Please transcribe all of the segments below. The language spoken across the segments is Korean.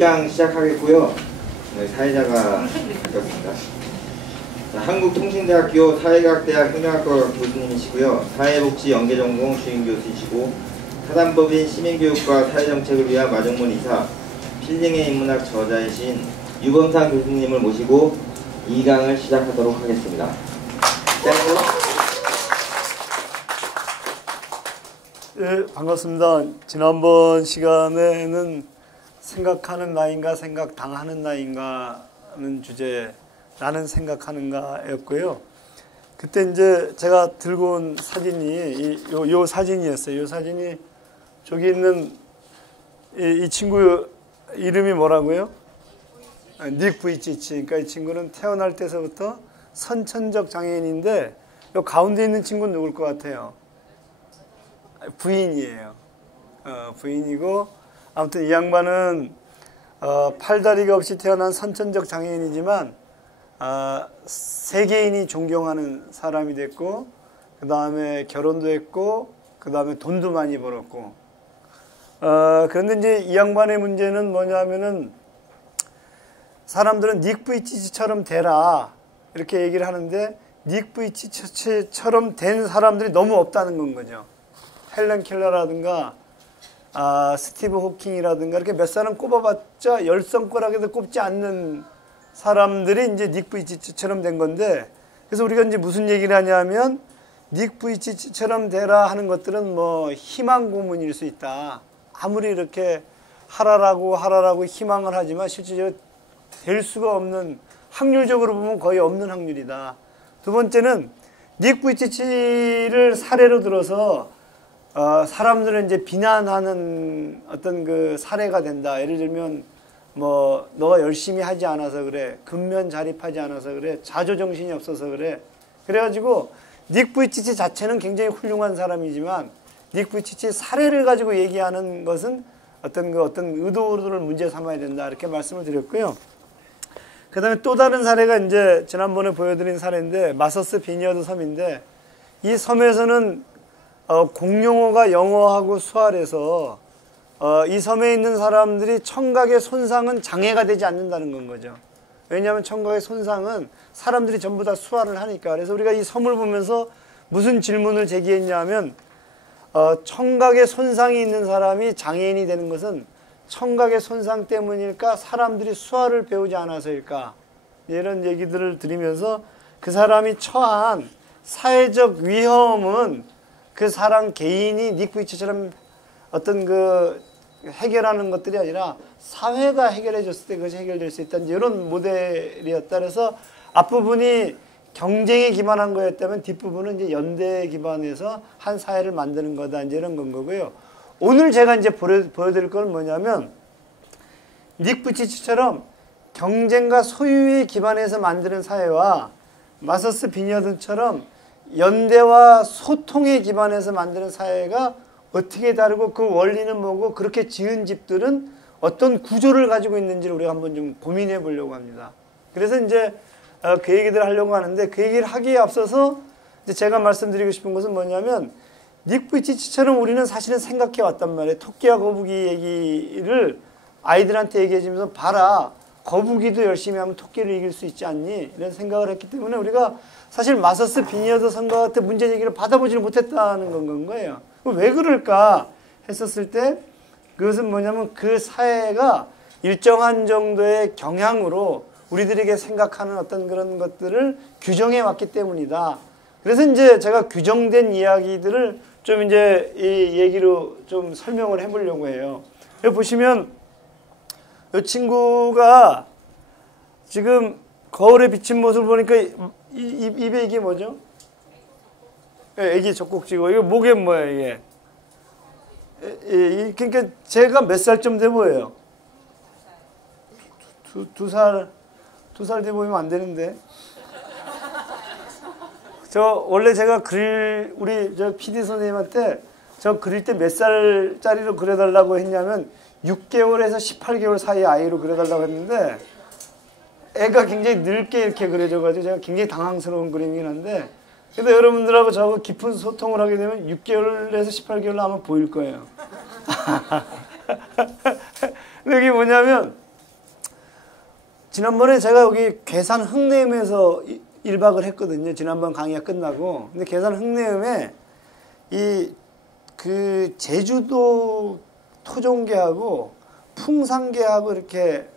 2강 시작하겠고요. 네, 사회자가 바뀌었습니다. 한국통신대학교 사회과학대학 혁명학과 교수님이시고요. 사회복지연계전공 주임교수이시고 사단법인 시민교육과 사회정책을 위한 마중물 이사, 필링의 인문학 저자이신 유범상 교수님을 모시고 2강을 시작하도록 하겠습니다. 네, 반갑습니다. 지난번 시간에는 생각하는 나인가 생각당하는 나인가는 주제, 나는 생각하는가였고요. 그때 이제 제가 들고 온 사진이 요 사진이었어요. 요 사진이 저기 있는 이 친구 이름이 뭐라고요? 닉 부이치치. 그러니까 이 친구는 태어날 때서부터 선천적 장애인인데 요 가운데 있는 친구는 누굴 것 같아요? 부인이에요. 부인이고 아무튼 이 양반은 팔다리가 없이 태어난 선천적 장애인이지만 세계인이 존경하는 사람이 됐고 그 다음에 결혼도 했고 그 다음에 돈도 많이 벌었고 그런데 이제 이 양반의 문제는 뭐냐면은 사람들은 닉 부이치치처럼 되라 이렇게 얘기를 하는데 닉 부이치치처럼 된 사람들이 너무 없다는 건 거죠. 헬렌 켈러라든가 스티브 호킹이라든가 이렇게 몇 사람 꼽아봤자 10손가락에도 꼽지 않는 사람들이 이제 닉 부이치치처럼 된 건데, 그래서 우리가 이제 무슨 얘기를 하냐면 닉 부이치치처럼 되라 하는 것들은 뭐 희망 고문일 수 있다. 아무리 이렇게 하라라고 희망을 하지만 실질적으로 될 수가 없는, 확률적으로 보면 거의 없는 확률이다. 두 번째는 닉 부이치치를 사례로 들어서 사람들은 이제 비난하는 어떤 그 사례가 된다. 예를 들면 뭐 너가 열심히 하지 않아서 그래, 근면 자립하지 않아서 그래, 자조정신이 없어서 그래. 그래가지고 닉 부이치치 자체는 굉장히 훌륭한 사람이지만 닉 부이치치 사례를 가지고 얘기하는 것은 어떤 의도를 문제 삼아야 된다. 이렇게 말씀을 드렸고요. 그 다음에 또 다른 사례가 이제 지난번에 보여드린 사례인데 마서스 비니어드 섬인데, 이 섬에서는 공용어가 영어하고 수알해서 이 섬에 있는 사람들이 청각의 손상은 장애가 되지 않는다는 건 거죠. 왜냐하면 청각의 손상은 사람들이 전부 다 수알을 하니까. 그래서 우리가 이 섬을 보면서 무슨 질문을 제기했냐면 청각의 손상이 있는 사람이 장애인이 되는 것은 청각의 손상 때문일까, 사람들이 수알을 배우지 않아서일까, 이런 얘기들을 드리면서 그 사람이 처한 사회적 위험은 그 사람 개인이 닉 부이치처럼 어떤 그 해결하는 것들이 아니라 사회가 해결해 줬을 때 그것이 해결될 수 있다는 이런 모델이었다. 그래서 앞부분이 경쟁에 기반한 거였다면 뒷부분은 이제 연대에 기반해서 한 사회를 만드는 거다. 이제 이런 건 거고요. 오늘 제가 이제 보여드릴 건 뭐냐면 닉 부이치처럼 경쟁과 소유에 기반해서 만드는 사회와 마서스 비니어드처럼 연대와 소통에 기반해서 만드는 사회가 어떻게 다르고 그 원리는 뭐고 그렇게 지은 집들은 어떤 구조를 가지고 있는지를 우리가 한번 좀 고민해 보려고 합니다. 그래서 이제 그 얘기들을 하려고 하는데, 그 얘기를 하기에 앞서서 이제 제가 말씀드리고 싶은 것은 뭐냐면 닉 부이치처럼 우리는 사실은 생각해 왔단 말이에요. 토끼와 거북이 얘기를 아이들한테 얘기해 주면서 봐라, 거북이도 열심히 하면 토끼를 이길 수 있지 않니? 이런 생각을 했기 때문에 우리가 사실 마서스 비니어드 선과 같은 문제 제기를 받아보지를 못했다는 건 거예요. 왜 그럴까 했었을 때 그것은 뭐냐면 그 사회가 일정한 정도의 경향으로 우리들에게 생각하는 어떤 그런 것들을 규정해 왔기 때문이다. 그래서 이제 제가 규정된 이야기들을 좀 이제 이 얘기로 좀 설명을 해보려고 해요. 여기 보시면 이 친구가 지금 거울에 비친 모습을 보니까 입에 이게 뭐죠? 애기 젖꼭지고, 이거 목에 뭐예요, 이게? 그러니까 제가 몇 살쯤 돼 보여요? 두 살 돼 보이면 안 되는데. 원래 제가 우리 저 PD 선생님한테 저 그릴 때 몇 살짜리로 그려달라고 했냐면 6개월에서 18개월 사이 아이로 그려달라고 했는데 애가 굉장히 늙게 이렇게 그려져가지고 제가 굉장히 당황스러운 그림이긴 한데, 근데 여러분들하고 저하고 깊은 소통을 하게 되면 6개월에서 18개월로 아마 보일 거예요. 근데 이게 뭐냐면 지난번에 제가 여기 괴산 흙내음에서 1박을 했거든요. 지난번 강의가 끝나고. 근데 괴산 흙내음에 그 제주도 토종개하고 풍산개하고 이렇게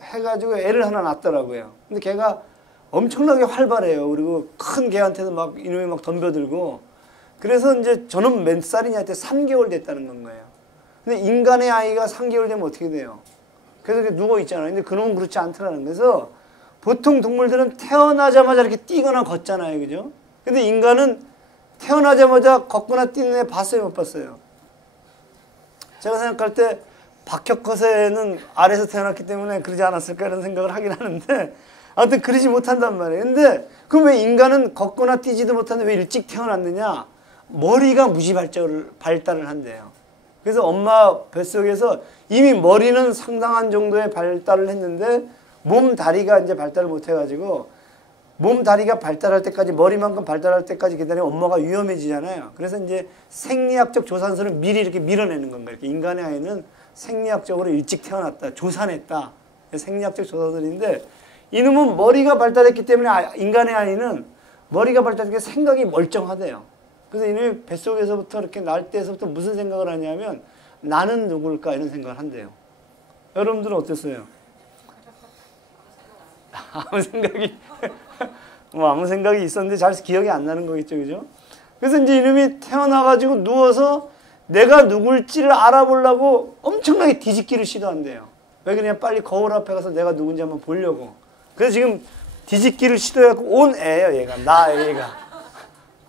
해가지고 애를 하나 낳았더라고요. 근데 걔가 엄청나게 활발해요. 그리고 큰 개한테도 막 이놈이 막 덤벼들고. 그래서 이제 저는 몇 살이냐 할 때 3개월 됐다는 건 거예요. 근데 인간의 아이가 3개월 되면 어떻게 돼요? 그래서 이렇게 누워 있잖아요. 근데 그놈은 그렇지 않더라는 거예요. 그래서 보통 동물들은 태어나자마자 이렇게 뛰거나 걷잖아요. 그죠? 근데 인간은 태어나자마자 걷거나 뛰는 애 봤어요? 못 봤어요? 제가 생각할 때 박혁거세는 아래에서 태어났기 때문에 그러지 않았을까 이런 생각을 하긴 하는데 아무튼 그러지 못한단 말이에요. 근데 그럼 왜 인간은 걷거나 뛰지도 못하는데 왜 일찍 태어났느냐? 머리가 무지 발달을 한대요. 그래서 엄마 뱃속에서 이미 머리는 상당한 정도의 발달을 했는데 몸 다리가 이제 발달을 못 해가지고 몸 다리가 발달할 때까지 머리만큼 발달할 때까지 기다리면 엄마가 위험해지잖아요. 그래서 이제 생리학적 조산소를 미리 이렇게 밀어내는 건가요. 이렇게 인간의 아이는 생리학적으로 일찍 태어났다, 조산했다. 생리학적 조산소인데 이놈은 머리가 발달했기 때문에 인간의 아이는 머리가 발달했기 때문에 생각이 멀쩡하대요. 그래서 이놈이 뱃속에서부터 이렇게 날 때에서부터 무슨 생각을 하냐면 나는 누굴까 이런 생각을 한대요. 여러분들은 어땠어요? 아무 생각이 아무 생각이 있었는데 잘 기억이 안 나는 거겠죠, 그죠? 그래서 이제 이놈이 태어나가지고 누워서 내가 누굴지를 알아보려고 엄청나게 뒤집기를 시도한대요. 왜 그냥 빨리 거울 앞에 가서 내가 누군지 한번 보려고. 그래서 지금 뒤집기를 시도해갖고 온 애예요, 얘가. 얘가.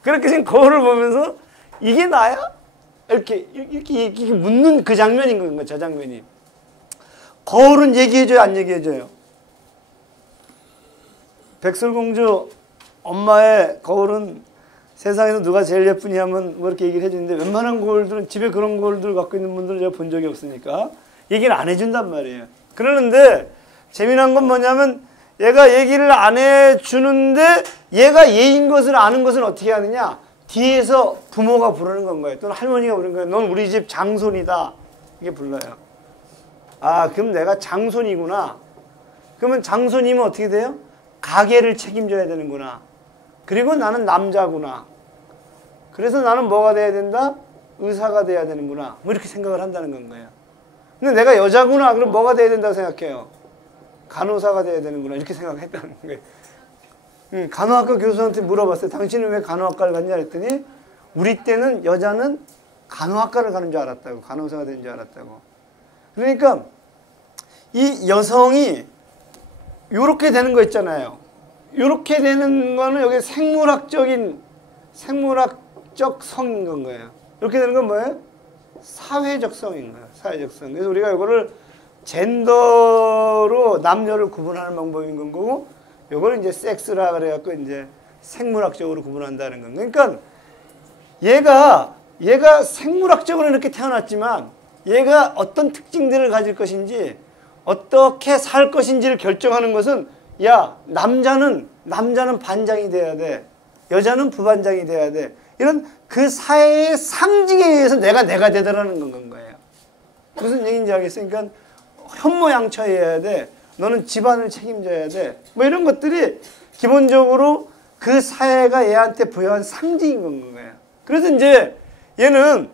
그렇게 지금 거울을 보면서 이게 나야? 이렇게 묻는 그 장면인 거예요, 저 장면이. 거울은 얘기해줘요, 안 얘기해줘요? 백설공주 엄마의 거울은 세상에서 누가 제일 예쁘니 하면 뭐 이렇게 얘기를 해주는데 웬만한 거울들은 집에 그런 거울들 갖고 있는 분들은 제가 본 적이 없으니까 얘기를 안 해준단 말이에요. 그러는데 재미난 건 뭐냐면 얘가 얘기를 안 해주는데 얘가 얘인 것을 아는 것은 어떻게 하느냐? 뒤에서 부모가 부르는 건 거예요. 또는 할머니가 부르는 거예요. 넌 우리 집 장손이다. 이게 불러요. 아, 그럼 내가 장손이구나. 그러면 장손이면 어떻게 돼요? 가게를 책임져야 되는구나. 그리고 나는 남자구나. 그래서 나는 뭐가 돼야 된다? 의사가 돼야 되는구나. 뭐 이렇게 생각을 한다는 건 거예요. 근데 내가 여자구나. 그럼 뭐가 돼야 된다고 생각해요? 간호사가 돼야 되는구나. 이렇게 생각했다는 거예요. 간호학과 교수한테 물어봤어요. 당신은 왜 간호학과를 갔냐 했더니 우리 때는 여자는 간호학과를 가는 줄 알았다고. 간호사가 되는 줄 알았다고. 그러니까 이 여성이 요렇게 되는 거 있잖아요. 요렇게 되는 거는 여기 생물학적 성인 건 거예요. 이렇게 되는 건 뭐예요? 사회적 성인 거예요. 사회적 성. 그래서 우리가 이거를 젠더로 남녀를 구분하는 방법인 건 거고, 요거는 이제 섹스라 그래갖고 이제 생물학적으로 구분한다는 건. 그러니까 얘가 생물학적으로 이렇게 태어났지만 얘가 어떤 특징들을 가질 것인지 어떻게 살 것인지를 결정하는 것은 야, 남자는 반장이 돼야 돼. 여자는 부반장이 돼야 돼. 이런 그 사회의 상징에 의해서 내가 되더라는 건 거예요. 무슨 얘기인지 알겠어요? 그러니까 현모양처해야 돼. 너는 집안을 책임져야 돼. 뭐 이런 것들이 기본적으로 그 사회가 얘한테 부여한 상징인 건 거예요. 그래서 이제 얘는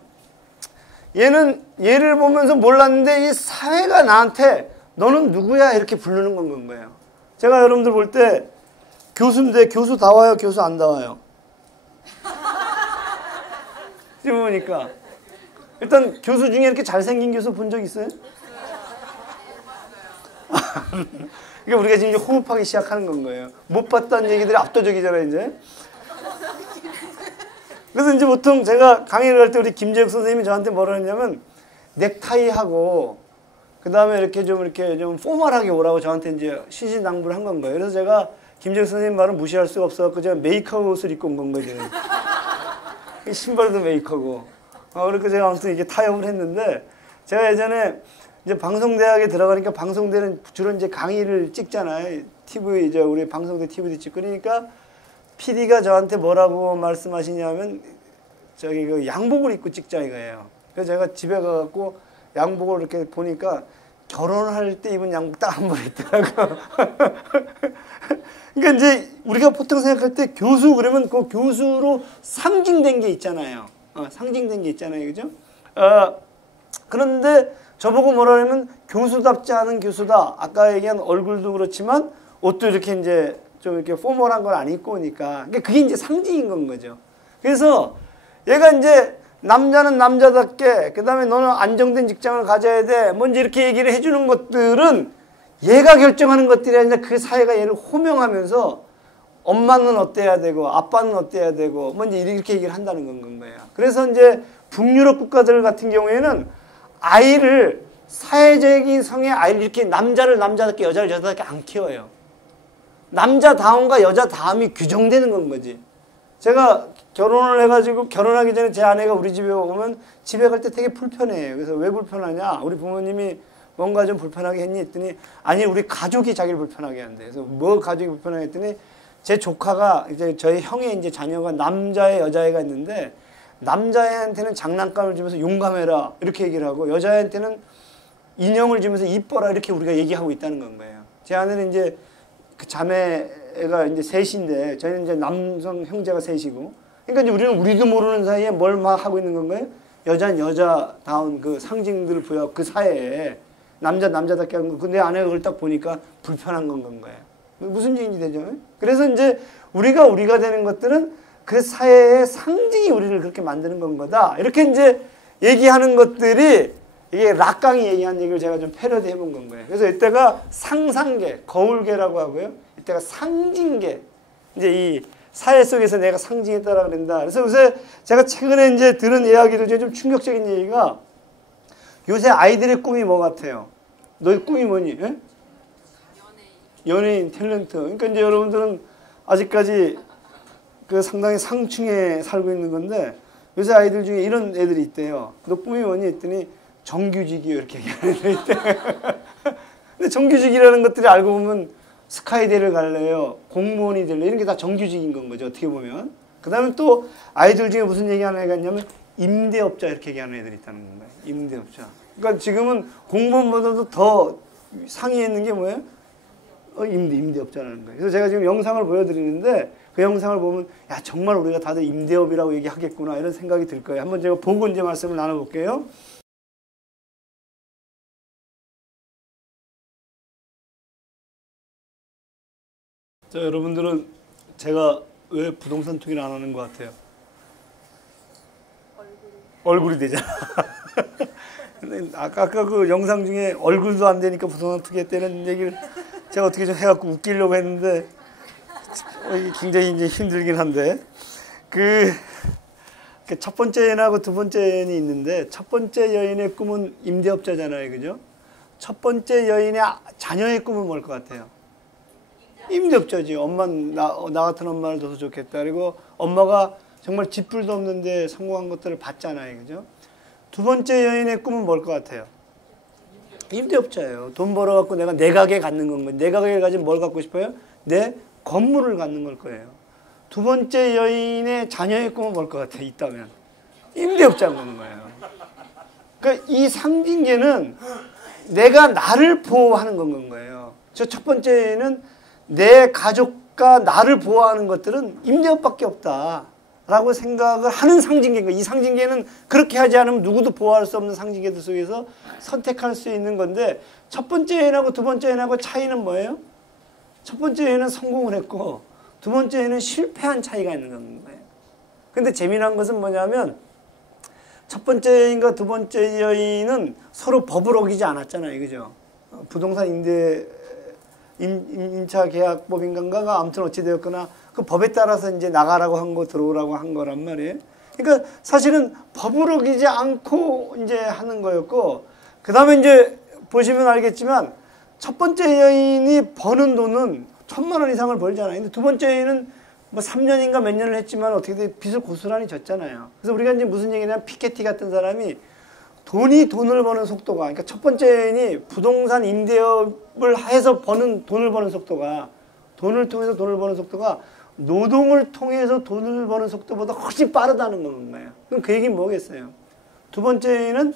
얘를 보면서 몰랐는데 이 사회가 나한테 너는 누구야? 이렇게 부르는 건 거예요. 제가 여러분들 볼 때 교수인데 교수 다 와요? 교수 안 다 와요? 지금 보니까 일단 교수 중에 이렇게 잘생긴 교수 본 적 있어요? 그러니까 우리가 지금 이제 호흡하기 시작하는 건 거예요. 못 봤다는 얘기들이 압도적이잖아요, 이제. 그래서 이제 보통 제가 강의를 할 때 우리 김재욱 선생님이 저한테 뭐라 했냐면 넥타이하고 그 다음에 이렇게 좀 포멀하게 오라고 저한테 이제 신신당부를 한 건 거예요. 그래서 제가 김재욱 선생님 말은 무시할 수가 없어갖고 제가 메이커 옷을 입고 온 건 거죠. 신발도 메이커고. 그렇게 제가 아무튼 이렇게 타협을 했는데 제가 예전에 이제 방송대학에 들어가니까 방송대는 주로 이제 강의를 찍잖아요. TV, 이제 우리 방송대 TV도 찍고 그러니까 PD가 저한테 뭐라고 말씀하시냐면 저기 그 양복을 입고 찍자 이거예요. 그래서 제가 집에 가갖고 양복을 이렇게 보니까 결혼할 때 입은 양복 딱 한 번 있더라고. 그러니까 이제 우리가 보통 생각할 때 교수 그러면 그 교수로 상징된 게 있잖아요. 상징된 게 있잖아요. 그죠? 그런데 저보고 뭐라 그러면 교수답지 않은 교수다. 아까 얘기한 얼굴도 그렇지만 옷도 이렇게 이제 좀 이렇게 포멀한 걸 안 입고 오니까. 그게 이제 상징인 건 거죠. 그래서 얘가 이제 남자는 남자답게, 그 다음에 너는 안정된 직장을 가져야 돼. 먼저 이렇게 얘기를 해주는 것들은 얘가 결정하는 것들이 아니라 그 사회가 얘를 호명하면서 엄마는 어때야 되고, 아빠는 어때야 되고, 먼저 이렇게 얘기를 한다는 건 거예요. 그래서 이제 북유럽 국가들 같은 경우에는 아이를, 사회적인 성의 아이를 이렇게 남자를 남자답게, 여자를 여자답게 안 키워요. 남자다움과 여자다움이 규정되는 건 거지. 제가 결혼을 해가지고 결혼하기 전에 제 아내가 우리 집에 오면 집에 갈 때 되게 불편해요. 그래서 왜 불편하냐? 우리 부모님이 뭔가 좀 불편하게 했니? 했더니 아니 우리 가족이 자기를 불편하게 한대. 그래서 뭐 가족이 불편하게 했더니 제 조카가 이제 저희 형의 이제 자녀가 남자애 여자애가 있는데 남자애한테는 장난감을 주면서 용감해라 이렇게 얘기를 하고 여자애한테는 인형을 주면서 이뻐라 이렇게 우리가 얘기하고 있다는 건 거예요. 제 아내는 이제 그 자매가 이제 셋인데 저희는 이제 남성 형제가 셋이고 그러니까 이제 우리는 우리도 모르는 사이에 뭘 막 하고 있는 건가요? 여자는 여자다운 그 상징들을 보여 그 사회에 남자 남자답게 하는 거. 근데 아내가 그걸 딱 보니까 불편한 건 거예요. 무슨 얘기인지 되죠? 그래서 이제 우리가 되는 것들은 그 사회의 상징이 우리를 그렇게 만드는 건 거다. 이렇게 이제 얘기하는 것들이 이게 락강이 얘기한 얘기를 제가 좀 패러디 해본 건 거예요. 그래서 이때가 상상계, 거울계라고 하고요. 이때가 상징계. 이제 이 사회 속에서 내가 상징에 따라 그런다. 그래서 요새 제가 최근에 이제 들은 이야기들 중에 좀 충격적인 얘기가 요새 아이들의 꿈이 뭐 같아요? 너의 꿈이 뭐니? 예? 연예인, 탤런트. 그러니까 이제 여러분들은 아직까지 그 상당히 상층에 살고 있는 건데 요새 아이들 중에 이런 애들이 있대요. 너 꿈이 뭐니? 했더니 정규직이요. 이렇게 얘기하는 애들이 있대. 근데 정규직이라는 것들이 알고 보면 스카이대를 갈래요. 공무원이 될래. 이런 게 다 정규직인 건 거죠. 어떻게 보면. 그 다음에 또 아이들 중에 무슨 얘기하는 애가 있냐면 임대업자 이렇게 얘기하는 애들이 있다는 건가요. 임대업자. 그러니까 지금은 공무원보다도 더 상위에 있는 게 뭐예요? 임대업자라는 거예요. 그래서 제가 지금 영상을 보여드리는데 그 영상을 보면 야 정말 우리가 다들 임대업이라고 얘기하겠구나 이런 생각이 들 거예요. 한번 제가 보고 이제 말씀을 나눠볼게요. 자, 여러분들은 제가 왜 부동산 투기를 안 하는 것 같아요? 얼굴이 되잖아. 근데 아까 그 영상 중에 얼굴도 안 되니까 부동산 투기했다는 얘기를 제가 어떻게 좀 해갖고 웃기려고 했는데 이게 굉장히 이제 힘들긴 한데 그 첫 번째 여인하고 두 번째 여인이 있는데 첫 번째 여인의 꿈은 임대업자잖아요, 그죠? 첫 번째 여인의 자녀의 꿈은 뭘 것 같아요? 임대업자지. 엄마 나 같은 엄마를 둬서 좋겠다. 그리고 엄마가 정말 집불도 없는데 성공한 것들을 봤잖아요, 그죠? 두 번째 여인의 꿈은 뭘 것 같아요? 임대업자예요. 돈 벌어갖고 내가 내 가게 갖는 건 거예요. 내 가게를 가지면 뭘 갖고 싶어요? 내 건물을 갖는 걸 거예요. 두 번째 여인의 자녀의 꿈은 뭘 것 같아요? 있다면 임대업자인 건 거예요. 그러니까 이 상징계는 내가 나를 보호하는 건 거예요. 저 첫 번째는 내 가족과 나를 보호하는 것들은 임대업밖에 없다. 라고 생각을 하는 상징계인 거예요. 이 상징계는 그렇게 하지 않으면 누구도 보호할 수 없는 상징계들 속에서 선택할 수 있는 건데 첫 번째 여인하고 두 번째 여인하고 차이는 뭐예요? 첫 번째 여인은 성공을 했고 두 번째 여인은 실패한 차이가 있는 거예요. 근데 재미난 것은 뭐냐면 첫 번째 여인과 두 번째 여인은 서로 법을 어기지 않았잖아요. 그죠? 부동산 임차 계약법인가가 아무튼 어찌 되었거나 그 법에 따라서 이제 나가라고 한 거 들어오라고 한 거란 말이에요. 그러니까 사실은 법을 어기지 않고 이제 하는 거였고 그 다음에 이제 보시면 알겠지만 첫 번째 여인이 버는 돈은 1,000만 원 이상을 벌잖아요. 근데 두 번째 여인은 뭐 3년인가 몇 년을 했지만 어떻게 돼 빚을 고스란히 졌잖아요. 그래서 우리가 이제 무슨 얘기냐면 피케티 같은 사람이 돈이 돈을 버는 속도가 그러니까 첫 번째 여인이 부동산 임대업을 해서 돈을 버는 속도가 돈을 통해서 돈을 버는 속도가 노동을 통해서 돈을 버는 속도보다 훨씬 빠르다는 건가요? 그럼 그 얘기는 뭐겠어요? 두 번째는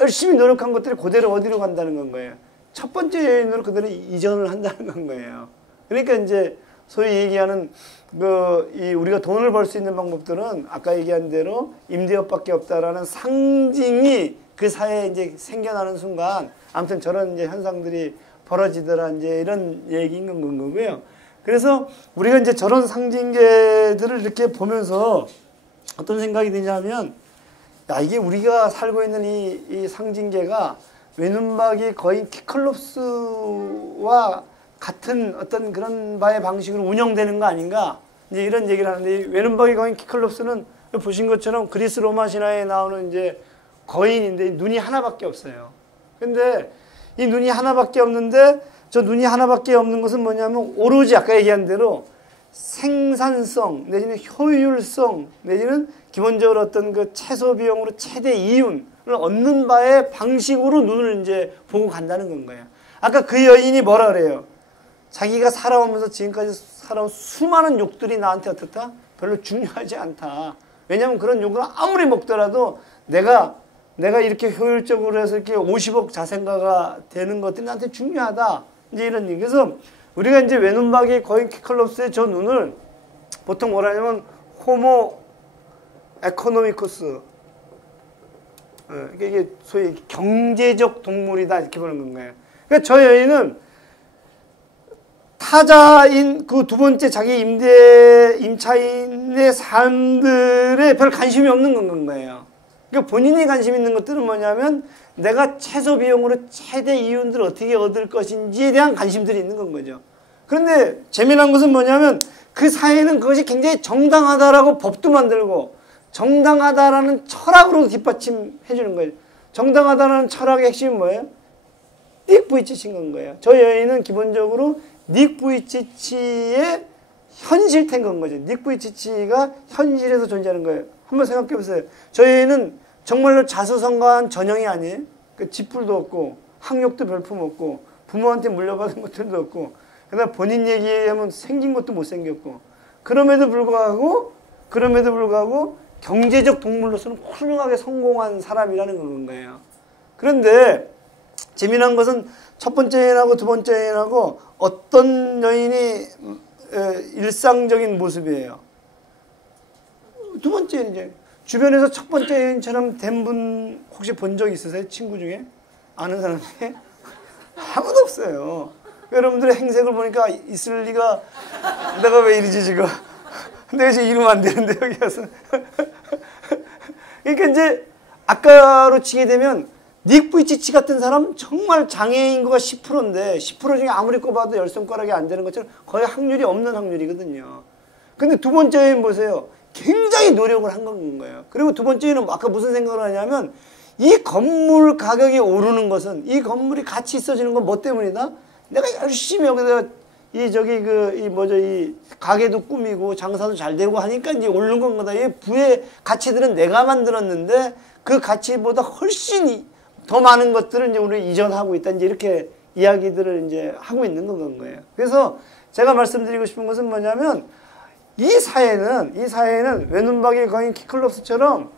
열심히 노력한 것들이 그대로 어디로 간다는 건 거예요? 첫 번째 여인으로 그들은 이전을 한다는 건 거예요. 그러니까 이제 소위 얘기하는 우리가 돈을 벌 수 있는 방법들은 아까 얘기한 대로 임대업밖에 없다라는 상징이 그 사회에 이제 생겨나는 순간 아무튼 저런 이제 현상들이 벌어지더라 이제 이런 얘기인 건 거고요. 그래서 우리가 이제 저런 상징계들을 이렇게 보면서 어떤 생각이 드냐면 야, 이게 우리가 살고 있는 이 상징계가 외눈박이 거인 키클롭스와 같은 어떤 그런 바의 방식으로 운영되는 거 아닌가? 이제 이런 얘기를 하는데, 외눈박이 거인 키클롭스는 보신 것처럼 그리스 로마 신화에 나오는 이제 거인인데 눈이 하나밖에 없어요. 근데 이 눈이 하나밖에 없는데 저 눈이 하나밖에 없는 것은 뭐냐면 오로지 아까 얘기한 대로 생산성 내지는 효율성 내지는 기본적으로 어떤 그 최소 비용으로 최대 이윤을 얻는 바의 방식으로 눈을 이제 보고 간다는 건 거예요. 아까 그 여인이 뭐라 그래요? 자기가 살아오면서 지금까지 살아온 수많은 욕들이 나한테 어떻다? 별로 중요하지 않다. 왜냐하면 그런 욕을 아무리 먹더라도 내가 이렇게 효율적으로 해서 이렇게 50억 자생가가 되는 것들이 나한테 중요하다. 이제 이런 얘기. 그래서 우리가 이제 외눈박이 거인 키클롭스의 저 눈을 보통 뭐라 하냐면 호모 에코노미쿠스. 이게 소위 경제적 동물이다. 이렇게 보는 거예요. 그러니까 저 여인은 타자인 그 두 번째 자기 임차인의 삶들에 별 관심이 없는 건 거예요. 그러니까 본인이 관심 있는 것들은 뭐냐면 내가 최소 비용으로 최대 이윤들을 어떻게 얻을 것인지에 대한 관심들이 있는 건 거죠. 그런데 재미난 것은 뭐냐면 그 사회는 그것이 굉장히 정당하다라고 법도 만들고 정당하다라는 철학으로 뒷받침해 주는 거예요. 정당하다라는 철학의 핵심이 뭐예요? 닉 부이치치인 건 거예요. 저 여인은 기본적으로 닉 부이치치의 현실태인 건 거죠. 닉 부이치치가 현실에서 존재하는 거예요. 한번 생각해 보세요. 저 여인은 정말로 자수성가한 전형이 아니에요. 그 지풀도 없고 학력도 별품 없고 부모한테 물려받은 것들도 없고 그다음 본인 얘기하면 생긴 것도 못생겼고 그럼에도 불구하고 경제적 동물로서는 훌륭하게 성공한 사람이라는 건 거예요. 그런데 재미난 것은 첫 번째 여인하고 두 번째 여인하고 어떤 여인이 일상적인 모습이에요. 두 번째 이제 주변에서 첫 번째 여인처럼 된 분 혹시 본 적 있으세요? 친구 중에? 아는 사람 중에? 아무도 없어요. 여러분들의 행색을 보니까 있을 리가 내가 왜 이러지 지금. 내가 지금 이러면 안 되는데 여기 와서. 그러니까 이제 아까로 치게 되면 닉 부이치치 같은 사람 정말 장애인 인구가 10%인데 10% 중에 아무리 꼽아도 10손가락이 안 되는 것처럼 거의 확률이 없는 확률이거든요. 근데 두 번째 여인 보세요. 굉장히 노력을 한 건 거예요. 그리고 두 번째는 아까 무슨 생각을 하냐면 이 건물 가격이 오르는 것은 이 건물이 같이 있어지는 건 뭐 때문이다? 내가 열심히 여기다 이 가게도 꾸미고 장사도 잘 되고 하니까 이제 오르는 건 거다. 이 부의 가치들은 내가 만들었는데 그 가치보다 훨씬 더 많은 것들을 이제 우리 이전하고 있다. 이제 이렇게 이야기들을 이제 하고 있는 건 거예요. 그래서 제가 말씀드리고 싶은 것은 뭐냐면 이 사회는 외눈박이 거인 키클롭스처럼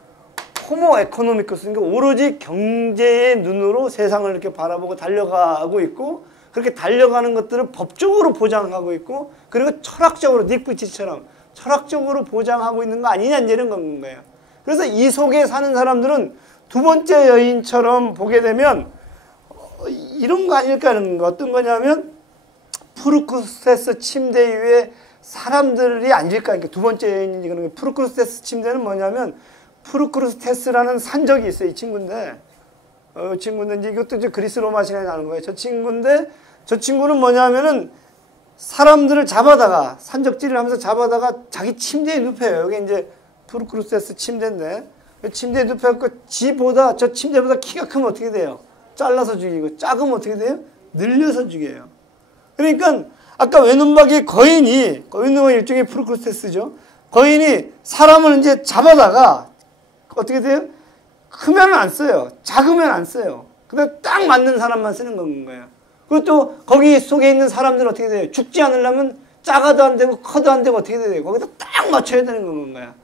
호모 에코노미쿠스, 그러니까 오로지 경제의 눈으로 세상을 이렇게 바라보고 달려가고 있고 그렇게 달려가는 것들을 법적으로 보장하고 있고 그리고 철학적으로 닉 부이치치처럼 철학적으로 보장하고 있는 거 아니냐 이런 건 거예요. 그래서 이 속에 사는 사람들은 두 번째 여인처럼 보게 되면 이런 거 아닐까 하는 거. 어떤 거냐면 프루크루스테스 침대 위에 사람들이 앉을까. 그러니까 두 번째 여인이 그런 거. 프루크루스테스 침대는 뭐냐면 프루크루스테스라는 산적이 있어요. 이 친구인데 이제 이것도 이제 그리스 로마 신화에 나오는 거예요. 저 친구는 뭐냐면은 사람들을 잡아다가 산적질을 하면서 잡아다가 자기 침대에 눕혀요. 여기 이제 프루크루스테스 침대인데 침대에 눕혀갖고 저 침대보다 키가 크면 어떻게 돼요? 잘라서 죽이고 작으면 어떻게 돼요? 늘려서 죽여요. 그러니까 아까 외눈박이 거인이 일종의 프루크루스테스죠. 거인이 사람을 이제 잡아다가 어떻게 돼요? 크면 안 써요. 작으면 안 써요. 그다음 딱 맞는 사람만 쓰는 건 거예요. 그리고 또 거기 속에 있는 사람들은 어떻게 돼요? 죽지 않으려면 작아도 안 되고 커도 안 되고 어떻게 돼요? 거기다 딱 맞춰야 되는 건 거예요.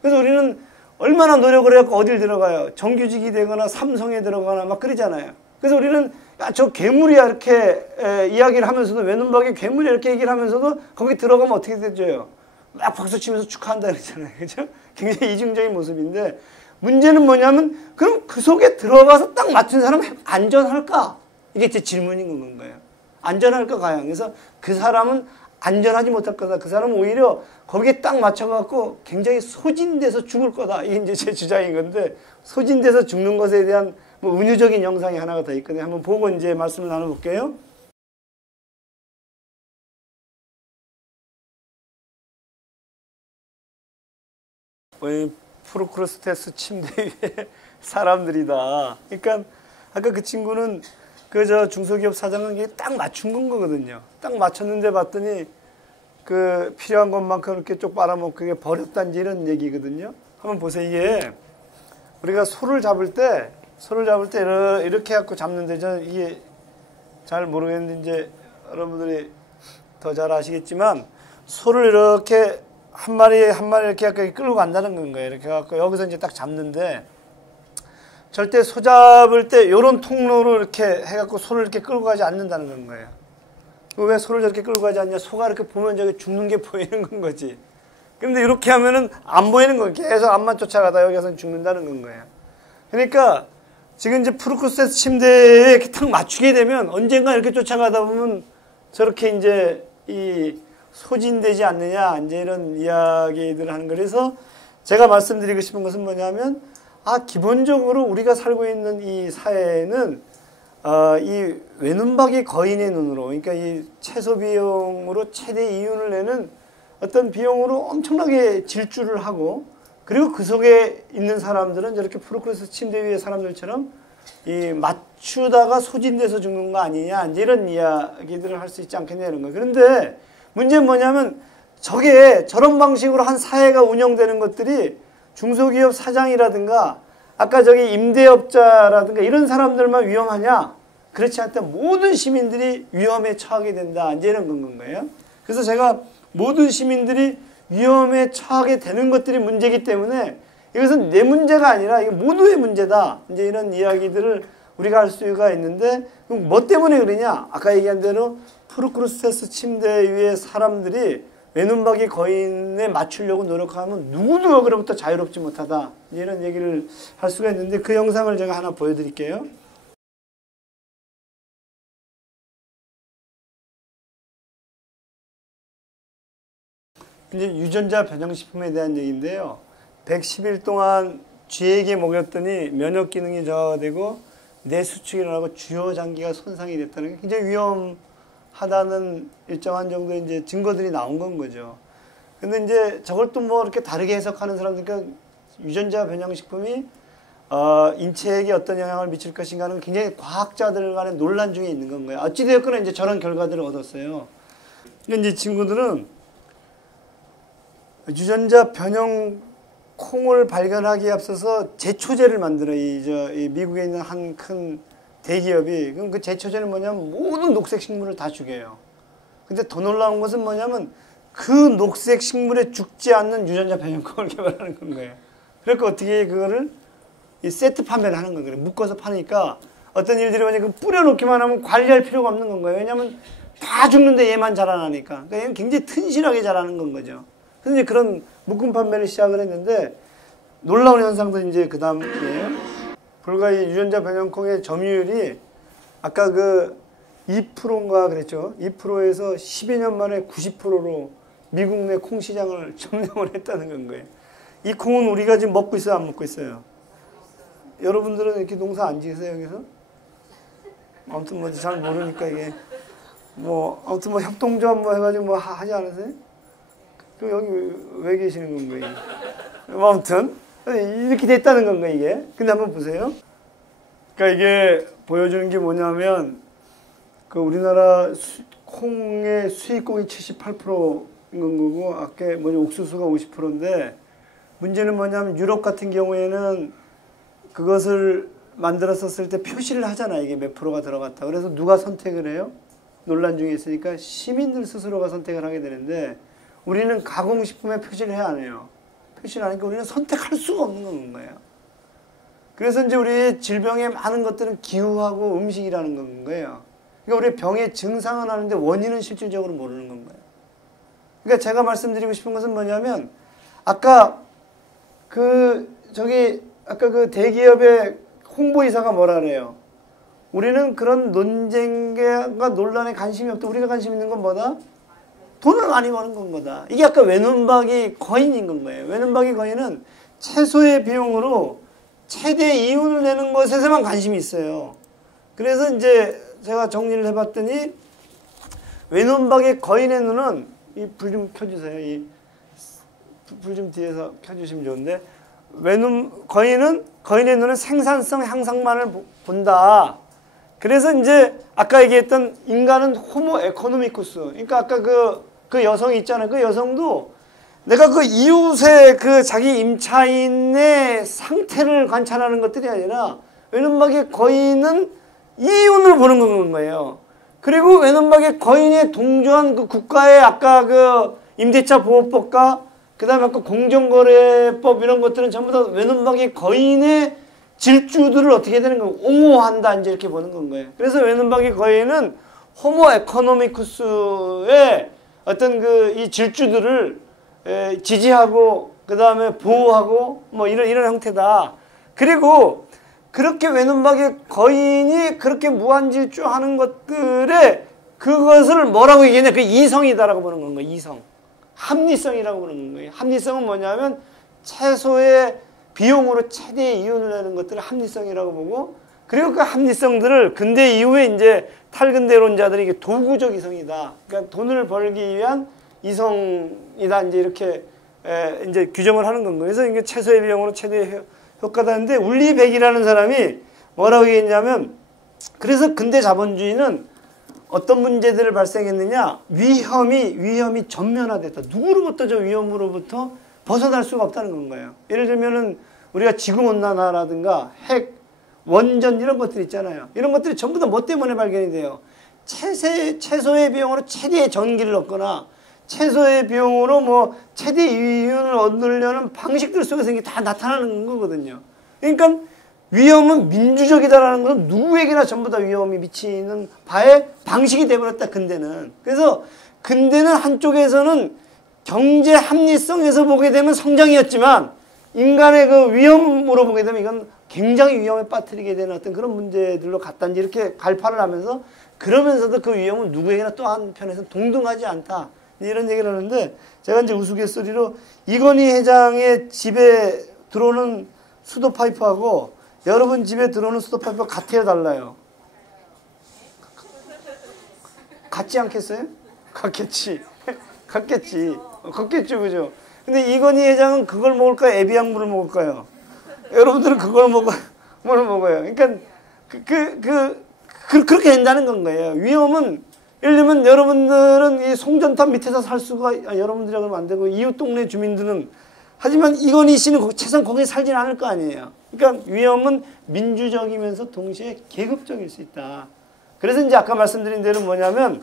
그래서 우리는 얼마나 노력을 해갖고 어딜 들어가요? 정규직이 되거나 삼성에 들어가나 막 그러잖아요. 그래서 우리는 야, 저 괴물이야 이렇게 이야기를 하면서도 외눈박이 괴물이야 이렇게 얘기를 하면서도 거기 들어가면 어떻게 되죠? 막 박수치면서 축하한다 그랬잖아요. 그죠? 굉장히 이중적인 모습인데 문제는 뭐냐면 그럼 그 속에 들어가서 딱 맞춘 사람은 안전할까? 이게 제 질문인 건가요? 안전할까 과연? 그래서 그 사람은 안전하지 못할 거다. 그 사람은 오히려 거기에 딱 맞춰갖고 굉장히 소진돼서 죽을 거다. 이게 이제 제 주장인 건데 소진돼서 죽는 것에 대한 뭐 은유적인 영상이 하나가 더 있거든요. 한번 보고 이제 말씀을 나눠볼게요. 프로크루스테스 침대 위에 사람들이다. 그러니까 아까 그 친구는 그 중소기업 사장은 딱 맞춘 거거든요. 딱 맞췄는데 봤더니 그 필요한 것만큼 이렇게 쪽 빨아먹고 그게 버렸단지 이런 얘기거든요. 한번 보세요. 이게 우리가 소를 잡을 때 이렇게 갖고 잡는데 저는 이게 잘 모르겠는데 이제 여러분들이 더 잘 아시겠지만 소를 이렇게 한 마리 이렇게 갖고 끌고 간다는 건가요. 이렇게 갖고 여기서 이제 딱 잡는데 절대 소 잡을 때 이런 통로로 이렇게 해갖고 소를 이렇게 끌고 가지 않는다는 건 거예요. 왜 소를 저렇게 끌고 가지 않냐? 소가 이렇게 보면 저기 죽는 게 보이는 건 거지. 근데 이렇게 하면은 안 보이는 거예요. 계속 앞만 쫓아가다 여기서 죽는다는 건 거예요. 그러니까 지금 이제 프로크루스테스 침대에 이렇게 탁 맞추게 되면 언젠가 이렇게 쫓아가다 보면 저렇게 이제 이 소진되지 않느냐 이제 이런 이야기들을 하는 거예요. 그래서 제가 말씀드리고 싶은 것은 뭐냐면 기본적으로 우리가 살고 있는 이 사회는 이 외눈박이 거인의 눈으로 그러니까 이 최소 비용으로 최대 이윤을 내는 어떤 비용으로 엄청나게 질주를 하고 그리고 그 속에 있는 사람들은 저렇게 프로크루스테스 침대 위의 사람들처럼 이 맞추다가 소진돼서 죽는 거 아니냐 이제 이런 이야기들을 할 수 있지 않겠냐는 거예요. 그런데 문제는 뭐냐면 저런 방식으로 한 사회가 운영되는 것들이 중소기업 사장이라든가 아까 저기 임대업자라든가 이런 사람들만 위험하냐? 그렇지 않다. 모든 시민들이 위험에 처하게 된다. 이제 이런 건 거예요. 그래서 제가 모든 시민들이 위험에 처하게 되는 것들이 문제이기 때문에 이것은 내 문제가 아니라 이게 모두의 문제다. 이제 이런 이야기들을 우리가 할 수가 있는데 그럼 뭐 때문에 그러냐? 아까 얘기한 대로 프로크루스테스 침대 위에 사람들이 외눈박이 거인에 맞추려고 노력하면 누구도 그로부터 자유롭지 못하다. 이런 얘기를 할 수가 있는데 그 영상을 제가 하나 보여드릴게요. 이제 유전자 변형식품에 대한 얘기인데요. 110일 동안 쥐에게 먹였더니 면역 기능이 저하되고 뇌 수축이 일어나고 주요 장기가 손상이 됐다는 게 굉장히 위험하다는 일정한 정도의 이제 증거들이 나온 건 거죠. 근데 이제 저걸 또 뭐 이렇게 다르게 해석하는 사람들니까 유전자 변형식품이 인체에게 어떤 영향을 미칠 것인가는 굉장히 과학자들 간의 논란 중에 있는 건 거예요. 어찌되었거나 이제 저런 결과들을 얻었어요. 근데 이제 친구들은 유전자 변형 콩을 발견하기에 앞서서 제초제를 만들어 이 미국에 있는 한 큰 대기업이 그럼 그 제초제는 뭐냐면 모든 녹색 식물을 다 죽여요. 근데 더 놀라운 것은 뭐냐면 그 녹색 식물에 죽지 않는 유전자 변형콩을 개발하는 건 거예요. 그러니까 어떻게 그거를 이 세트 판매를 하는 거예요. 묶어서 파니까 어떤 일들이 뭐냐면 뿌려놓기만 하면 관리할 필요가 없는 건 거예요. 왜냐하면 다 죽는데 얘만 자라나니까. 그러니까 얘는 굉장히 튼실하게 자라는 건 거죠. 그래서 이제 그런 묶음 판매를 시작을 했는데 놀라운 현상도 이제 그 다음이에요. 불과 이 유전자 변형콩의 점유율이 아까 그 2%인가 그랬죠. 2%에서 10여 년 만에 90%로 미국 내 콩 시장을 점령을 했다는 건 거예요. 이 콩은 우리가 지금 먹고 있어요, 안 먹고 있어요? 여러분들은 이렇게 농사 안 지으세요, 여기서? 아무튼 뭐 잘 모르니까 이게 뭐 아무튼 뭐 협동조합 뭐 해가지고 뭐 하지 않으세요? 그럼 여기 왜 계시는 건가요? 아무튼 이렇게 됐다는 건가 이게? 근데 한번 보세요. 그러니까 이게 보여주는 게 뭐냐면 그 우리나라 콩의 수입국이 78%인 거고 아까 뭐냐 옥수수가 50%인데 문제는 뭐냐면 유럽 같은 경우에는 그것을 만들었었을 때 표시를 하잖아. 이게 몇 프로가 들어갔다. 그래서 누가 선택을 해요? 논란 중에 있으니까 시민들 스스로가 선택을 하게 되는데 우리는 가공식품에 표시를 해야 안 해요. 표시를 하니까 우리는 선택할 수가 없는 건 거예요. 그래서 이제 우리 질병의 많은 것들은 기후하고 음식이라는 거예요. 그러니까 우리 병의 증상은 아는데 원인은 실질적으로 모르는 건 거예요. 그러니까 제가 말씀드리고 싶은 것은 뭐냐면 아까 그 대기업의 홍보이사가 뭐라 그래요? 우리는 그런 논쟁과 논란에 관심이 없다. 우리가 관심 있는 건 뭐다? 돈을 많이 버는 건 거다. 이게 아까 외눈박이 거인인 건 거예요. 외눈박이 거인은 최소의 비용으로 최대 이윤을 내는 것에서만 관심이 있어요. 그래서 이제 제가 정리를 해봤더니 외눈박이 거인의 눈은 이 불 좀 켜주세요. 이 불 좀 뒤에서 켜주시면 좋은데 거인의 눈은 생산성 향상만을 본다. 그래서 이제 아까 얘기했던 인간은 호모 에코노미쿠스. 그러니까 아까 그 여성이 있잖아요. 그 여성도 내가 그 이웃의 그 자기 임차인의 상태를 관찰하는 것들이 아니라 외눈박이 거인은 이윤을 보는 건 거예요. 그리고 외눈박이 거인에 동조한 그 국가의 아까 그 임대차 보호법과 그 다음에 아까 공정거래법 이런 것들은 전부 다 외눈박이 거인의 질주들을 어떻게 해야 되는 거고 옹호한다 이제 이렇게 보는 건 거예요. 그래서 외눈박이 거인은 호모 에코노미쿠스의 어떤 그 이 질주들을 지지하고 그 다음에 보호하고 뭐 이런 형태다. 그리고 그렇게 외눈박이 거인이 그렇게 무한질주하는 것들에 그것을 뭐라고 얘기하냐? 그 이성이다라고 보는 건 거예요. 이성. 합리성이라고 보는 거예요. 합리성은 뭐냐면 최소의 비용으로 최대의 이윤을 내는 것들을 합리성이라고 보고 그리고 그 합리성들을 근대 이후에 이제 탈근대론자들이 이게 도구적 이성이다. 그러니까 돈을 벌기 위한 이성이다. 이제 이렇게 이제 규정을 하는 건 거예요. 그래서 이게 최소의 비용으로 최대의 효과다 하는데 울리백이라는 사람이 뭐라고 얘기했냐면 그래서 근대 자본주의는 어떤 문제들을 발생했느냐 위험이 전면화됐다. 누구로부터 저 위험으로부터 벗어날 수가 없다는 건 거예요. 예를 들면은 우리가 지구온난화라든가 핵, 원전 이런 것들 있잖아요. 이런 것들이 전부 다 뭐 때문에 발견이 돼요? 최소의 비용으로 최대의 전기를 얻거나 최소의 비용으로 뭐 최대 이윤을 얻으려는 방식들 속에서 이게 다 나타나는 거거든요. 그러니까 위험은 민주적이다라는 것은 누구에게나 전부 다 위험이 미치는 바의 방식이 되어버렸다. 근대는. 그래서 근대는 한쪽에서는 경제 합리성에서 보게 되면 성장이었지만 인간의 그 위험으로 보게 되면 이건 굉장히 위험에 빠뜨리게 되는 어떤 그런 문제들로 갔단지 이렇게 갈파를 하면서 그러면서도 그 위험은 누구에게나 또 한편에서는 동등하지 않다. 이런 얘기를 하는데 제가 이제 우스갯소리로 이건희 회장의 집에 들어오는 수도 파이프하고 여러분 집에 들어오는 수도 파이프가 같아요, 달라요? 같지 않겠어요? 같겠지. 같겠죠, 그죠? 근데 이건희 회장은 그걸 먹을까요? 에비앙물을 먹을까요? 여러분들은 그걸 뭘 먹어요? 그러니까 그렇게 된다는 건 거예요. 위험은 예를 들면 여러분들은 이 송전탑 밑에서 살 수가 여러분들이라 그러면 안 되고 이웃 동네 주민들은 하지만 이건희 씨는 최소한 거기에 살진 않을 거 아니에요. 그러니까 위험은 민주적이면서 동시에 계급적일 수 있다. 그래서 이제 아까 말씀드린 대로 뭐냐면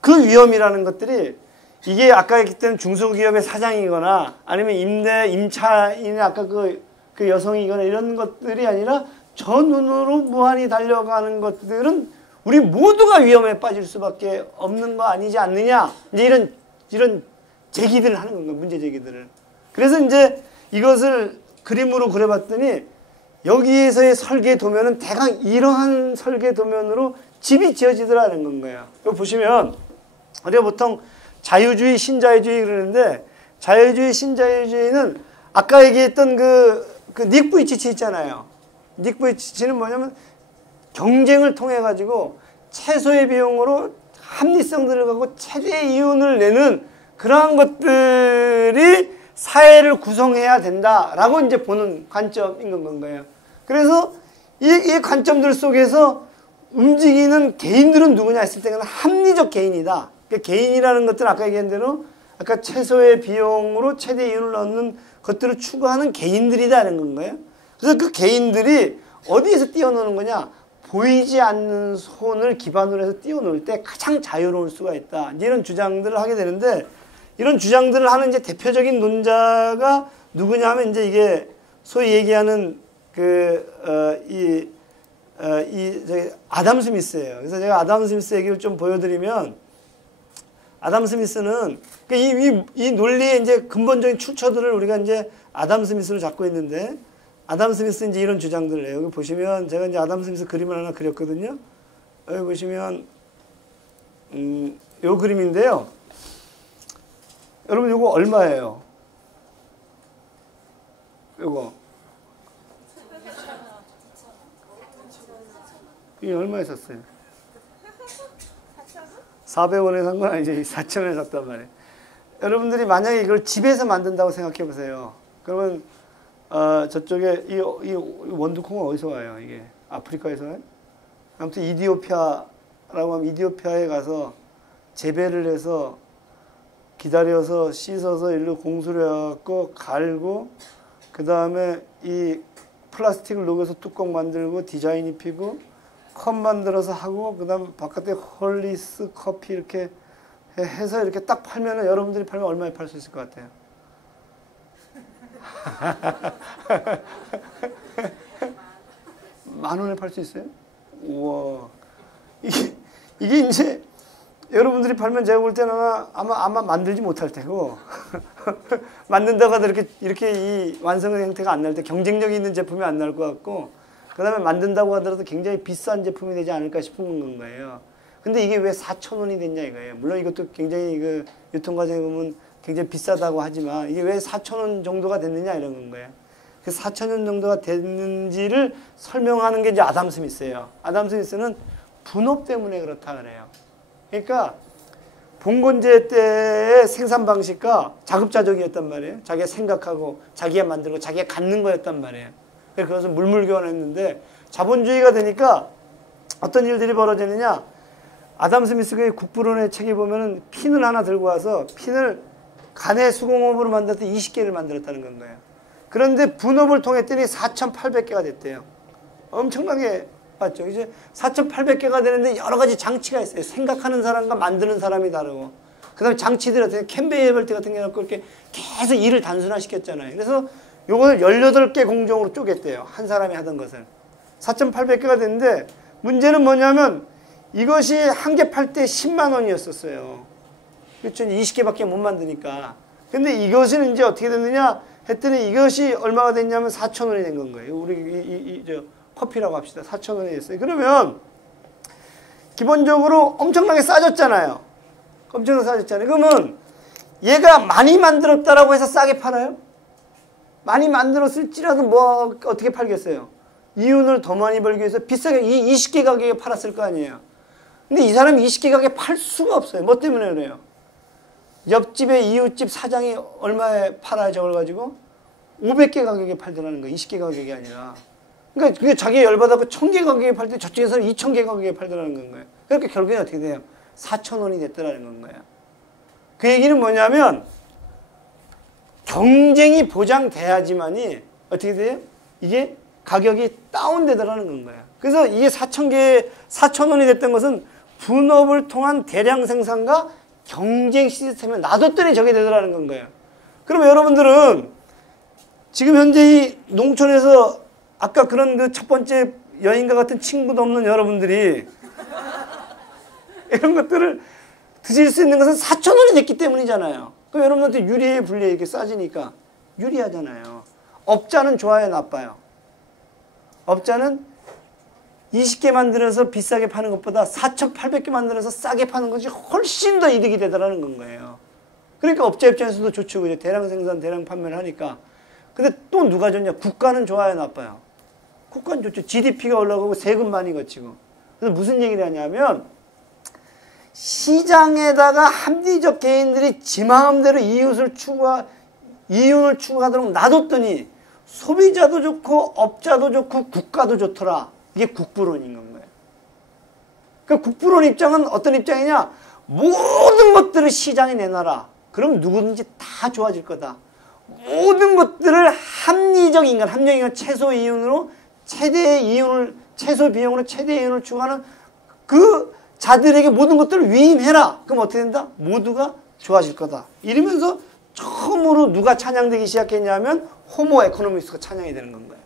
그 위험이라는 것들이 이게 아까 얘기 때는 중소기업의 사장이거나 아니면 임차인의 아까 그 여성이거나 이런 것들이 아니라 저 눈으로 무한히 달려가는 것들은 우리 모두가 위험에 빠질 수밖에 없는 거 아니지 않느냐. 이제 이런 제기들을 하는 건가요. 문제 제기들을. 그래서 이제 이것을 그림으로 그려봤더니 여기에서의 설계 도면은 대강 이러한 설계 도면으로 집이 지어지더라는 건 거예요. 이거 보시면 우리가 보통 자유주의, 신자유주의 그러는데 자유주의, 신자유주의는 아까 얘기했던 그 닉 부이치치 있잖아요. 닉 부이치치는 뭐냐면 경쟁을 통해 가지고 최소의 비용으로 합리성들을 갖고 최대의 이윤을 내는 그러한 것들이 사회를 구성해야 된다라고 이제 보는 관점인 건 거예요. 그래서 이 관점들 속에서 움직이는 개인들은 누구냐 했을 때는 합리적 개인이다. 그러니까 개인이라는 것들은 아까 얘기한 대로 아까 최소의 비용으로 최대 이윤을 얻는 것들을 추구하는 개인들이다는 건 거예요. 그래서 그 개인들이 어디에서 뛰어노는 거냐? 보이지 않는 손을 기반으로 해서 뛰어놀 때 가장 자유로울 수가 있다. 이런 주장들을 하게 되는데 이런 주장들을 하는 이제 대표적인 논자가 누구냐 하면 이제 이게 소위 얘기하는 저기 아담 스미스예요. 그래서 제가 아담 스미스 얘기를 좀 보여드리면, 아담 스미스는 이 논리의 이제 근본적인 출처들을 우리가 이제 아담 스미스로 잡고 있는데, 아담 스미스 이제 이런 주장들을 해요. 여기 보시면 제가 이제 아담 스미스 그림을 하나 그렸거든요. 여기 보시면 요 그림인데요. 여러분 요거 얼마예요? 요거 이게 얼마에 샀어요? 400원에 산 건 아니죠. 4,000원에 샀단 말이에요. 여러분들이 만약에 이걸 집에서 만든다고 생각해 보세요. 그러면 저쪽에 이 원두콩은 어디서 와요? 이게 아프리카에서 와요? 아무튼 이디오피아라고 하면 이디오피아에 가서 재배를 해서 기다려서 씻어서 일로 공수를 해갖고 갈고 그 다음에 이 플라스틱을 녹여서 뚜껑 만들고 디자인 입히고 컵 만들어서 하고 그 다음 바깥에 헐리스 커피 이렇게 해서 이렇게 딱 팔면은 여러분들이 팔면 얼마에 팔 수 있을 것 같아요? 만 원에 팔 수 있어요? 우와. 이게 이제 여러분들이 팔면 제가 볼 때는 아마 만들지 못할 테고 만든다고 하더라도 이렇게 이 완성의 형태가 안 날 때 경쟁력이 있는 제품이 안 날 것 같고 그 다음에 만든다고 하더라도 굉장히 비싼 제품이 되지 않을까 싶은 건 거예요. 근데 이게 왜 4,000원이 됐냐 이거예요. 물론 이것도 굉장히 그 유통 과정에 보면 굉장히 비싸다고 하지만 이게 왜 4,000원 정도가 됐느냐 이런 건 거예요. 그 4,000원 정도가 됐는지를 설명하는 게 이제 아담 스미스예요. 아담 스미스는 분업 때문에 그렇다 그래요. 그러니까 봉건제 때의 생산 방식과 자급자족이었단 말이에요. 자기가 생각하고 자기가 만들고 자기가 갖는 거였단 말이에요. 그래서 물물교환했는데 자본주의가 되니까 어떤 일들이 벌어지느냐. 아담 스미스가 국부론의 책에 보면은 핀을 하나 들고 와서 핀을 간의 수공업으로 만들었더니 20개를 만들었다는 건 거예요. 그런데 분업을 통했더니 4,800개가 됐대요. 엄청나게 맞죠? 이제 4,800개가 되는데 여러 가지 장치가 있어요. 생각하는 사람과 만드는 사람이 다르고. 그 다음에 장치들 어떻게 캔베이 벌트 같은 게 갖고 이렇게 계속 일을 단순화시켰잖아요. 그래서 요거를 18개 공정으로 쪼갰대요. 한 사람이 하던 것을. 4,800개가 됐는데 문제는 뭐냐면 이것이 한 개 팔 때 10만 원이었었어요. 그렇죠? 20개밖에 못 만드니까. 근데 이것은 이제 어떻게 됐느냐 했더니 이것이 얼마가 됐냐면 4,000원이 된 건 거예요. 우리 저 커피라고 합시다. 4,000원이 됐어요. 그러면 기본적으로 엄청나게 싸졌잖아요. 엄청나게 싸졌잖아요. 그러면 얘가 많이 만들었다라고 해서 싸게 팔아요? 많이 만들었을지라도 뭐 어떻게 팔겠어요? 이윤을 더 많이 벌기 위해서 비싸게 20개 가격에 팔았을 거 아니에요. 근데 이 사람이 20개 가격에 팔 수가 없어요. 뭐 때문에 그래요? 옆집에 이웃집 사장이 얼마에 팔아야 저걸 가지고 500개 가격에 팔더라는 거예요. 20개 가격이 아니라. 그러니까 그게 자기가 열받아서 1000개 가격에 팔 때 저쪽에서는 2000개 가격에 팔더라는 거예요. 그러니까 결국에 어떻게 돼요? 4,000원이 됐더라는 건 거예요. 그 얘기는 뭐냐면 경쟁이 보장돼야지만이 어떻게 돼요? 이게 가격이 다운되더라는 건 거예요. 그래서 이게 4,000원이 됐던 것은 분업을 통한 대량 생산과 경쟁 시스템에 놔뒀더니 저게 되더라는 건 거예요. 그럼 여러분들은 지금 현재 이 농촌에서 아까 그런 그 첫 번째 여인과 같은 친구도 없는 여러분들이 이런 것들을 드실 수 있는 것은 4,000원이 됐기 때문이잖아요. 그럼 여러분한테 유리해 불리해 이렇게 싸지니까 유리하잖아요. 업자는 좋아요, 나빠요? 업자는 20개 만들어서 비싸게 파는 것보다 4,800개 만들어서 싸게 파는 것이 훨씬 더 이득이 되더라는 건 거예요. 그러니까 업자 입장에서도 좋죠. 그죠? 대량 생산, 대량 판매를 하니까. 근데 또 누가 좋냐? 국가는 좋아요, 나빠요? 국가는 좋죠. GDP가 올라가고 세금 많이 거치고. 그래서 무슨 얘기를 하냐면 시장에다가 합리적 개인들이 지 마음대로 이윤을 추구하도록 놔뒀더니 소비자도 좋고 업자도 좋고 국가도 좋더라. 이게 국부론인 건 거예요. 그러니까 국부론 입장은 어떤 입장이냐? 모든 것들을 시장에 내놔라. 그럼 누구든지 다 좋아질 거다. 모든 것들을 합리적 인간, 합리적 인간 최소 이윤으로 최소 비용으로 최대 이윤을 추구하는 그 자들에게 모든 것들을 위임해라. 그럼 어떻게 된다? 모두가 좋아질 거다. 이러면서 처음으로 누가 찬양되기 시작했냐면 호모 에코노미스가 찬양이 되는 건 거예요.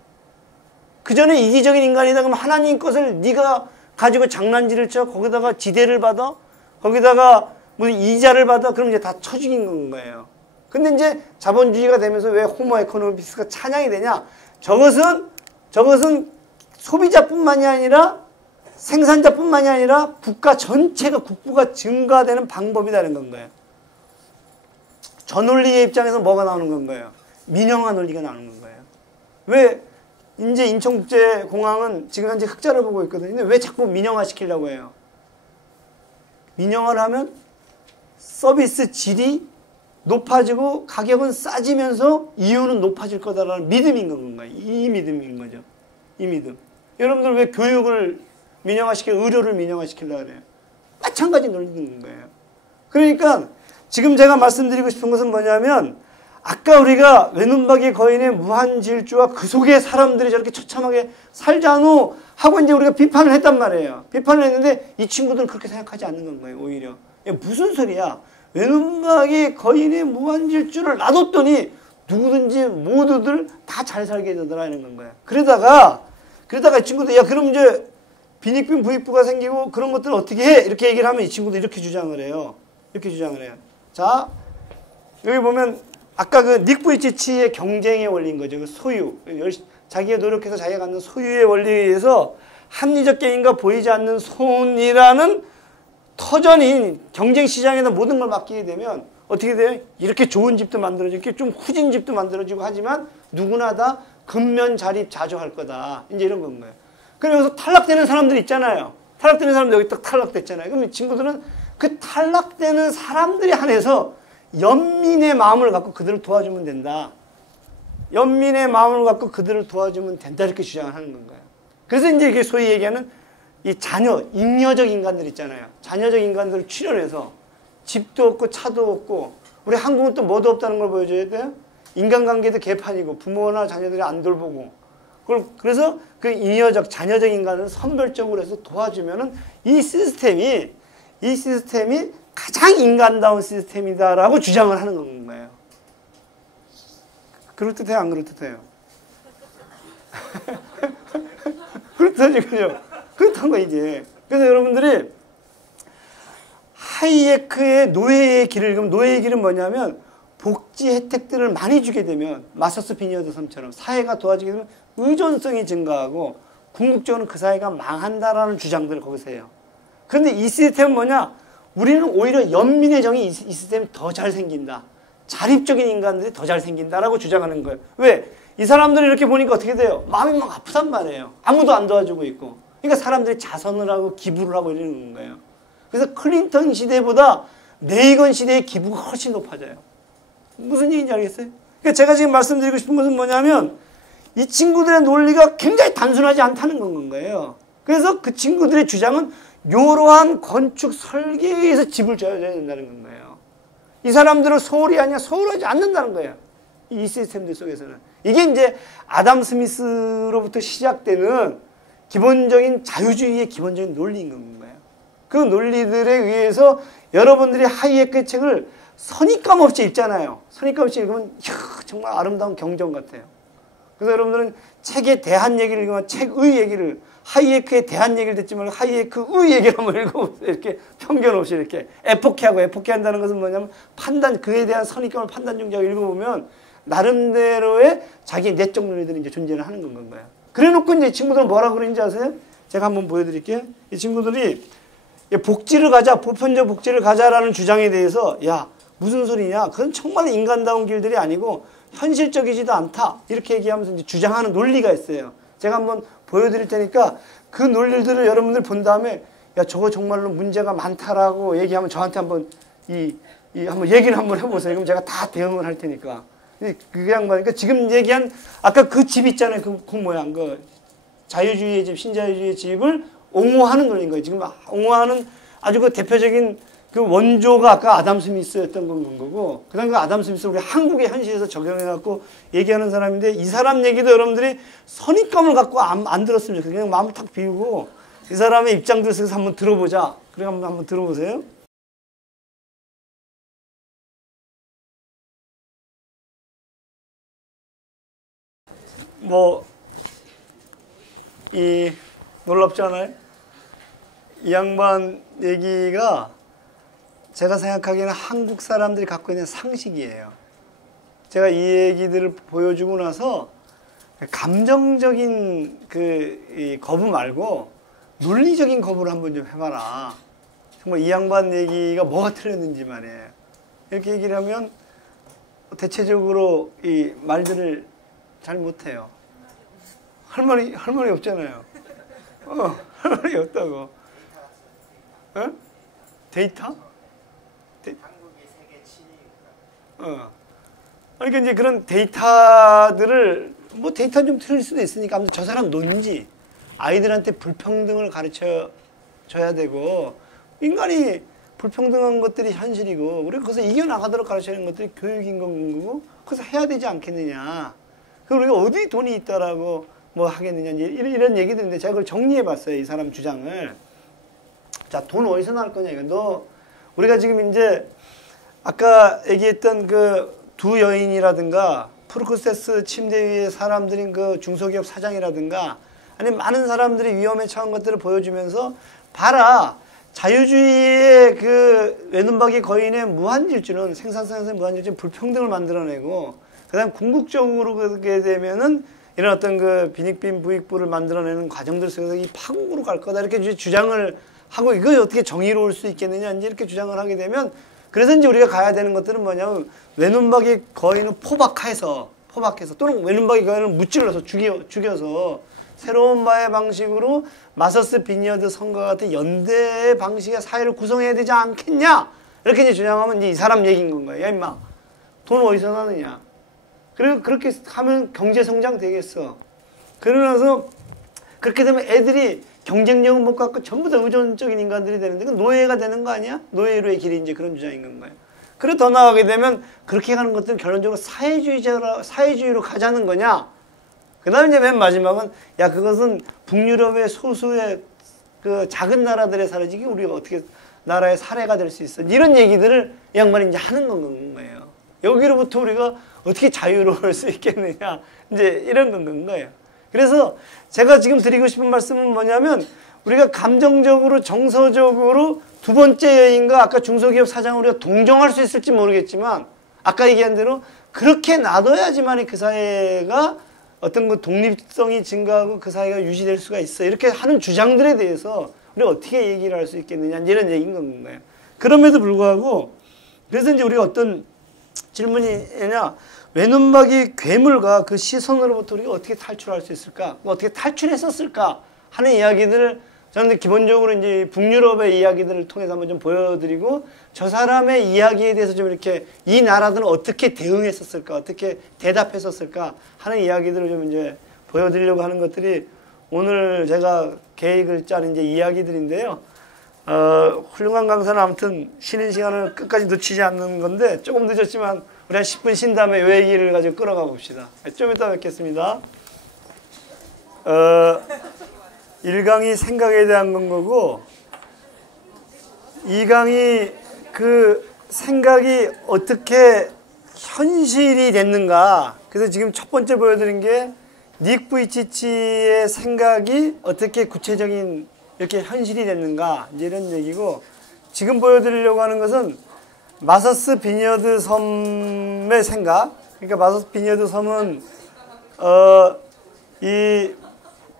그전에 이기적인 인간이다 그러면 하나님 것을 네가 가지고 장난질을 쳐 거기다가 지대를 받아 거기다가 뭐 이자를 받아 그럼 이제 다 쳐죽인 거예요. 근데 이제 자본주의가 되면서 왜 호모 에코노미스가 찬양이 되냐? 저것은 소비자뿐만이 아니라 생산자뿐만이 아니라 국가 전체가 국부가 증가되는 방법이라는 건가요. 저 논리의 입장에서 뭐가 나오는 건가요? 민영화 논리가 나오는 건가요. 왜 이제 인천국제공항은 지금 현재 흑자를 보고 있거든요. 근데 왜 자꾸 민영화 시키려고 해요? 민영화를 하면 서비스 질이 높아지고 가격은 싸지면서 이윤은 높아질 거다라는 믿음인 건가요? 이 믿음인 거죠. 이 믿음. 여러분들 왜 교육을 민영화시키고 의료를 민영화시키려고 그래요? 마찬가지 논리인 거예요. 그러니까 지금 제가 말씀드리고 싶은 것은 뭐냐면 아까 우리가 외눈박이 거인의 무한질주와 그 속에 사람들이 저렇게 처참하게 살자노 하고 이제 우리가 비판을 했단 말이에요. 비판을 했는데 이 친구들은 그렇게 생각하지 않는 거예요. 오히려. 무슨 소리야. 외눈박이 거인의 무한질주를 놔뒀더니 누구든지 모두들 다 잘 살게 되더라는 거예요. 그러다가 이 친구들 야 그럼 이제 빈익빈 부익부가 생기고 그런 것들을 어떻게 해? 이렇게 얘기를 하면 이 친구들 이렇게 주장을 해요. 이렇게 주장을 해요. 자 여기 보면 아까 그 닉 부이치치의 경쟁의 원리인 거죠. 그 소유. 자기가 노력해서 자기가 갖는 소유의 원리에 의해서 합리적 게임과 보이지 않는 손이라는 터전인 경쟁 시장에다 모든 걸 맡기게 되면 어떻게 돼요? 이렇게 좋은 집도 만들어지고 이렇게 좀 후진 집도 만들어지고 하지만 누구나 다 근면 자립 자조할 거다. 이제 이런 건 거예요. 그래서 탈락되는 사람들 있잖아요. 탈락되는 사람들 여기 딱 탈락됐잖아요. 그럼 이 친구들은 그 탈락되는 사람들에 한해서 연민의 마음을 갖고 그들을 도와주면 된다. 연민의 마음을 갖고 그들을 도와주면 된다. 이렇게 주장을 하는 건가요. 그래서 이제 이게 소위 얘기하는 이 자녀, 잉여적 인간들 있잖아요. 자녀적 인간들을 출연해서 집도 없고 차도 없고 우리 한국은 또 뭐도 없다는 걸 보여줘야 돼요. 인간관계도 개판이고 부모나 자녀들이 안 돌보고 그래서 그 잉여적, 자녀적 인간을 선별적으로 해서 도와주면은 이 시스템이 가장 인간다운 시스템이다라고 주장을 하는 건가요. 그럴듯해요, 안 그럴듯해요? 그렇다죠, 그죠? 그렇다는 거, 이제. 그래서 여러분들이 하이에크의 노예의 길을 읽으면 노예의 길은 뭐냐면 복지 혜택들을 많이 주게 되면 마서스 비니어드 섬처럼 사회가 도와주게 되면 의존성이 증가하고 궁극적으로 그 사회가 망한다라는 주장들을 거기서 해요. 그런데 이 시스템은 뭐냐? 우리는 오히려 연민의 정이 이 시스템이 더 잘 생긴다. 자립적인 인간들이 더 잘 생긴다라고 주장하는 거예요. 왜? 이 사람들이 이렇게 보니까 어떻게 돼요? 마음이 막 아프단 말이에요. 아무도 안 도와주고 있고. 그러니까 사람들이 자선을 하고 기부를 하고 이러는 거예요. 그래서 클린턴 시대보다 레이건 시대의 기부가 훨씬 높아져요. 무슨 얘기인지 알겠어요? 그러니까 제가 지금 말씀드리고 싶은 것은 뭐냐면 이 친구들의 논리가 굉장히 단순하지 않다는 건 거예요. 그래서 그 친구들의 주장은 이러한 건축 설계에 의해서 집을 지어야 된다는 거예요. 이 사람들은 소홀히 하냐? 소홀하지 않는다는 거예요. 이 시스템들 속에서는. 이게 이제 아담 스미스로부터 시작되는 기본적인 자유주의의 기본적인 논리인 건가요. 그 논리들에 의해서 여러분들이 하이에크의 책을 선입감 없이 읽잖아요. 선입감 없이 읽으면 정말 아름다운 경전 같아요. 그래서 여러분들은 책에 대한 얘기를 읽으면 책의 얘기를 하이에크에 대한 얘기를 듣지 말고 하이에크의 얘기를 한번 읽어보세요. 이렇게 편견 없이 이렇게 에포케하고 에포케한다는 것은 뭐냐면 판단 그에 대한 선입감을 판단 중지하고 읽어보면 나름대로의 자기 내적 논리들이 이제 존재를 하는 건가요. 그래놓고 이제 친구들은 뭐라 그러는지 아세요? 제가 한번 보여드릴게요. 이 친구들이 복지를 가자, 보편적 복지를 가자라는 주장에 대해서 야 무슨 소리냐? 그건 정말 인간다운 길들이 아니고 현실적이지도 않다. 이렇게 얘기하면서 이제 주장하는 논리가 있어요. 제가 한번 보여드릴 테니까 그 논리들을 여러분들 본 다음에 야 저거 정말로 문제가 많다라고 얘기하면 저한테 한번 한번 얘기를 한번 해보세요. 그럼 제가 다 대응을 할 테니까. 그게 한 거니까 지금 얘기한 아까 그 집 있잖아요. 그 모양 그 자유주의의 집, 신자유주의의 집을 옹호하는 논리인 거예요. 지금 옹호하는 아주 그 대표적인 그 원조가 아까 아담 스미스였던 건 거고, 그 다음에 그 아담 스미스 우리 한국의 현실에서 적용해갖고 얘기하는 사람인데, 이 사람 얘기도 여러분들이 선입감을 갖고 안 들었으면 좋겠어요. 그냥 마음을 탁 비우고 이 사람의 입장들을 해서 한번 들어보자. 그래 한번 들어보세요. 이 놀랍지 않아요? 이 양반 얘기가 제가 생각하기에는 한국 사람들이 갖고 있는 상식이에요. 제가 이 얘기들을 보여주고 나서 감정적인 이 거부 말고 논리적인 거부를 한번 좀 해봐라. 정말 이 양반 얘기가 뭐가 틀렸는지 말이에요. 이렇게 얘기를 하면 대체적으로 이 말들을 잘 못해요. 할 말이 없잖아요. 할 말이 없다고. 데이터? 한국이 세계 7위니까. 그러니까 이제 그런 데이터들을 뭐 데이터는 좀 틀릴 수도 있으니까 아무튼 저 사람 논지 아이들한테 불평등을 가르쳐 줘야 되고 인간이 불평등한 것들이 현실이고 우리가 그것을 이겨나가도록 가르치는 것들이 교육인 거고 그래서 해야 되지 않겠느냐. 그리고 우리가 어디 돈이 있다라고 뭐 하겠느냐 이런 얘기들인데 제가 그걸 정리해 봤어요. 이 사람 주장을. 자, 돈 어디서 나올 거냐 이거. 우리가 지금 이제 아까 얘기했던 그 두 여인이라든가 프루크세스 침대 위에 사람들인 그 중소기업 사장이라든가 아니 많은 사람들이 위험에 처한 것들을 보여주면서 봐라. 자유주의의 그 외눈박이 거인의 무한질주는 생산성에서의 무한질주는 불평등을 만들어내고 그다음 궁극적으로 그렇게 되면은 이런 어떤 그 빈익빈 부익부를 만들어내는 과정들 속에서 이 파국으로 갈 거다 이렇게 주장을 하고 이거 어떻게 정의로울 수 있겠느냐 이제 이렇게 주장을 하게 되면 그래서 이제 우리가 가야 되는 것들은 뭐냐면 외눈박이 거인을 포박해서 또는 외눈박이 거인을 무찔러서 죽여서 새로운 바의 방식으로 마서스 비니어드 선거와 같은 연대의 방식의 사회를 구성해야 되지 않겠냐 이렇게 이제 주장하면 이제 이 사람 얘기인 건 거예요. 야 임마 돈 어디서 나느냐. 그리고 그렇게 하면 경제성장 되겠어. 그러고 나서 그렇게 되면 애들이 경쟁력은 못 갖고 전부 다 의존적인 인간들이 되는데 그 노예가 되는 거 아니야? 노예로의 길이 이제 그런 주장인 건가요? 그리고 더 나아가게 되면 그렇게 가는 것들은 결론적으로 사회주의로 가자는 거냐? 그 다음에 이제 맨 마지막은 야 그것은 북유럽의 소수의 그 작은 나라들의 사례지 우리가 어떻게 나라의 사례가 될 수 있어? 이런 얘기들을 이 양반이 이제 하는 건 거예요. 여기로부터 우리가 어떻게 자유로울 수 있겠느냐? 이제 이런 건 거예요. 그래서 제가 지금 드리고 싶은 말씀은 뭐냐면 우리가 감정적으로 정서적으로 두 번째 여인과 아까 중소기업 사장을 우리가 동정할 수 있을지 모르겠지만 아까 얘기한 대로 그렇게 놔둬야지만 그 사회가 어떤 그 독립성이 증가하고 그 사회가 유지될 수가 있어. 이렇게 하는 주장들에 대해서 우리가 어떻게 얘기를 할 수 있겠느냐 이런 얘기인 건가요. 그럼에도 불구하고 그래서 이제 우리가 어떤 질문이냐 외눈박이 괴물과 그 시선으로부터 우리가 어떻게 탈출할 수 있을까? 어떻게 탈출했었을까? 하는 이야기들을 저는 기본적으로 이제 북유럽의 이야기들을 통해서 한번 좀 보여드리고 저 사람의 이야기에 대해서 좀 이렇게 이 나라들은 어떻게 대응했었을까? 어떻게 대답했었을까? 하는 이야기들을 좀 이제 보여드리려고 하는 것들이 오늘 제가 계획을 짠 이제 이야기들인데요. 훌륭한 강사는 아무튼 쉬는 시간을 끝까지 놓치지 않는 건데 조금 늦었지만 우리 한 10분 쉰 다음에 요 얘기를 가지고 끌어가 봅시다. 좀 이따 뵙겠습니다. 1강이 생각에 대한 건 거고 2강이 그 생각이 어떻게 현실이 됐는가. 그래서 지금 첫 번째 보여드린 게 닉 부이치치의 생각이 어떻게 구체적인 이렇게 현실이 됐는가 이제 이런 얘기고 지금 보여드리려고 하는 것은 마서스 비니어드 섬의 생각. 그러니까 마서스 비니어드 섬은 이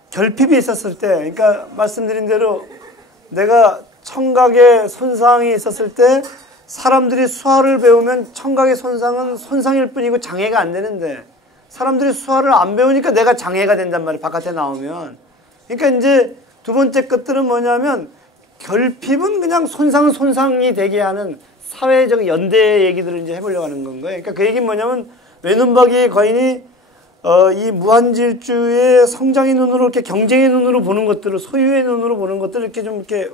결핍이 있었을 때, 그러니까 말씀드린 대로 내가 청각에 손상이 있었을 때 사람들이 수화를 배우면 청각의 손상은 손상일 뿐이고 장애가 안 되는데 사람들이 수화를 안 배우니까 내가 장애가 된단 말이에요. 바깥에 나오면. 그러니까 이제 두 번째 것들은 뭐냐면 결핍은 그냥 손상은 손상이 되게 하는 사회적 연대 얘기들을 이제 해보려고 하는 건 거예요. 그러니까 그 얘기는 뭐냐면 외눈박이 거인이 이 무한질주의 성장의 눈으로 이렇게 경쟁의 눈으로 보는 것들을 소유의 눈으로 보는 것들을 이렇게 좀 이렇게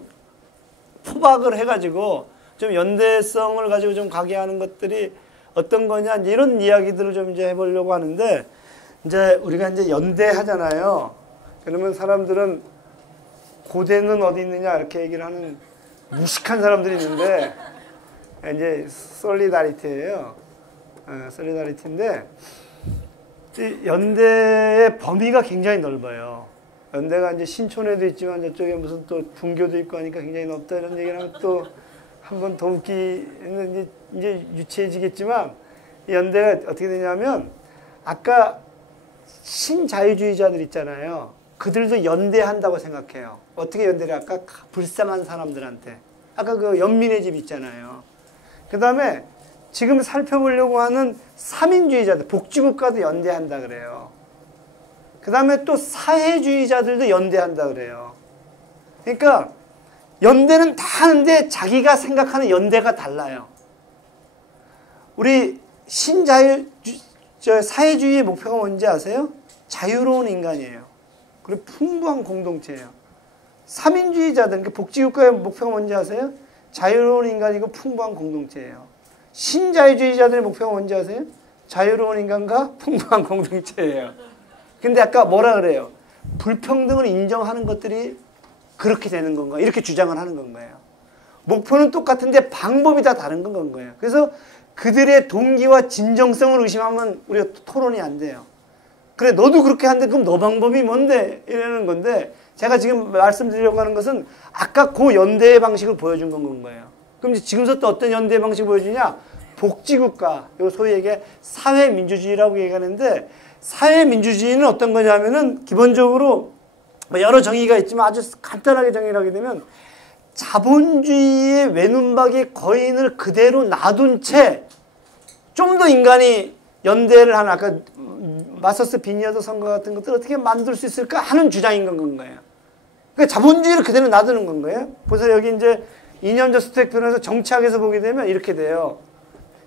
포박을 해가지고 좀 연대성을 가지고 좀 가게 하는 것들이 어떤 거냐 이제 이런 이야기들을 좀 이제 해보려고 하는데 이제 우리가 이제 연대하잖아요. 그러면 사람들은 고대는 어디 있느냐 이렇게 얘기를 하는 무식한 사람들이 있는데 이제 솔리다리티예요. 솔리다리티인데 연대의 범위가 굉장히 넓어요. 연대가 이제 신촌에도 있지만 저쪽에 무슨 또 분교도 있고 하니까 굉장히 높다 이런 얘기를 하면 또 한 번 더 웃기는 이제 유치해지겠지만 이 연대가 어떻게 되냐면 아까 신자유주의자들 있잖아요. 그들도 연대한다고 생각해요. 어떻게 연대를 할까? 불쌍한 사람들한테. 아까 그 연민의 집 있잖아요. 그 다음에 지금 살펴보려고 하는 사민주의자들, 복지국가도 연대한다 그래요. 그 다음에 또 사회주의자들도 연대한다 그래요. 그러니까 연대는 다 하는데 자기가 생각하는 연대가 달라요. 우리 사회주의의 목표가 뭔지 아세요? 자유로운 인간이에요. 그리고 풍부한 공동체예요. 사민주의자들, 그러니까 복지국가의 목표가 뭔지 아세요? 자유로운 인간이고 풍부한 공동체예요. 신자유주의자들의 목표가 뭔지 아세요? 자유로운 인간과 풍부한 공동체예요. 근데 아까 뭐라 그래요? 불평등을 인정하는 것들이 그렇게 되는 건가? 이렇게 주장을 하는 건 거예요. 목표는 똑같은데 방법이 다 다른 건 거예요. 그래서 그들의 동기와 진정성을 의심하면 우리가 토론이 안 돼요. 그래, 너도 그렇게 한데 그럼 너 방법이 뭔데? 이러는 건데 제가 지금 말씀드리려고 하는 것은 아까 그 연대의 방식을 보여준 건 거예요. 그럼 이제 지금부터 또 어떤 연대의 방식을 보여주냐? 복지국가, 요 소위 얘기해 사회민주주의라고 얘기하는데 사회민주주의는 어떤 거냐면은 기본적으로 여러 정의가 있지만 아주 간단하게 정의를 하게 되면 자본주의의 외눈박이 거인을 그대로 놔둔 채 좀 더 인간이 연대를 하는 아까 마서스 비니어드 선거 같은 것들을 어떻게 만들 수 있을까 하는 주장인 건 거예요. 그러니까 자본주의를 그대로 놔두는 건 거예요. 보세요. 여기 이제 이념적 스펙트럼에서 정치학에서 보게 되면 이렇게 돼요.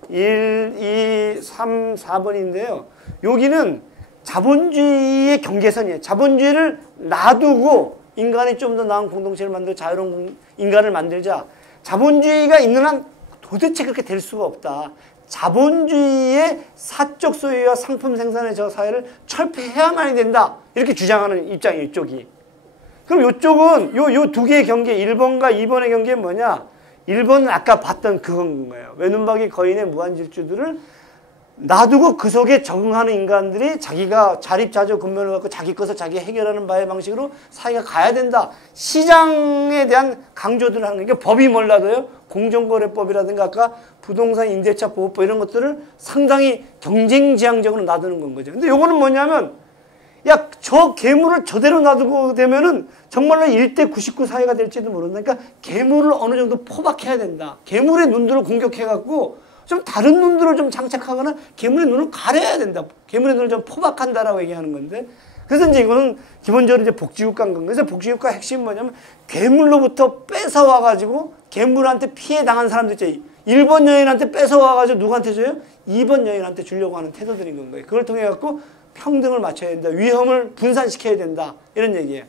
1, 2, 3, 4번인데요. 여기는 자본주의의 경계선이에요. 자본주의를 놔두고 인간이 좀 더 나은 공동체를 만들어 자유로운 인간을 만들자. 자본주의가 있는 한 도대체 그렇게 될 수가 없다. 자본주의의 사적 소유와 상품 생산의 저 사회를 철폐해야만이 된다. 이렇게 주장하는 입장이에요, 이쪽이. 그럼 이쪽은 요 두 개의 경계, 1번과 2번의 경계는 뭐냐? 1번은 아까 봤던 그건 거예요. 외눈박이 거인의 무한질주들을 놔두고 그 속에 적응하는 인간들이 자기가 자립자족 근면을 갖고 자기 것을 자기 해결하는 바의 방식으로 사회가 가야 된다. 시장에 대한 강조들을 하는 게 법이 몰라도요. 공정거래법이라든가 아까 부동산 임대차 보호법 이런 것들을 상당히 경쟁지향적으로 놔두는 건 거죠. 근데 요거는 뭐냐면 야, 저 괴물을 저대로 놔두고 되면은 정말로 1대 99 사회가 될지도 모른다. 그러니까 괴물을 어느 정도 포박해야 된다. 괴물의 눈들을 공격해갖고 좀 다른 눈들을 좀 장착하거나 괴물의 눈을 가려야 된다. 괴물의 눈을 좀 포박한다라고 얘기하는 건데. 그래서 이제 이거는 기본적으로 이제 복지국가인 건. 그래서 복지국가 핵심은 뭐냐면 괴물로부터 뺏어와가지고 괴물한테 피해 당한 사람들 있죠. 1번 여인한테 뺏어와가지고 누구한테 줘요? 2번 여인한테 주려고 하는 태도들인 건 거예요. 그걸 통해갖고 평등을 맞춰야 된다. 위험을 분산시켜야 된다. 이런 얘기예요.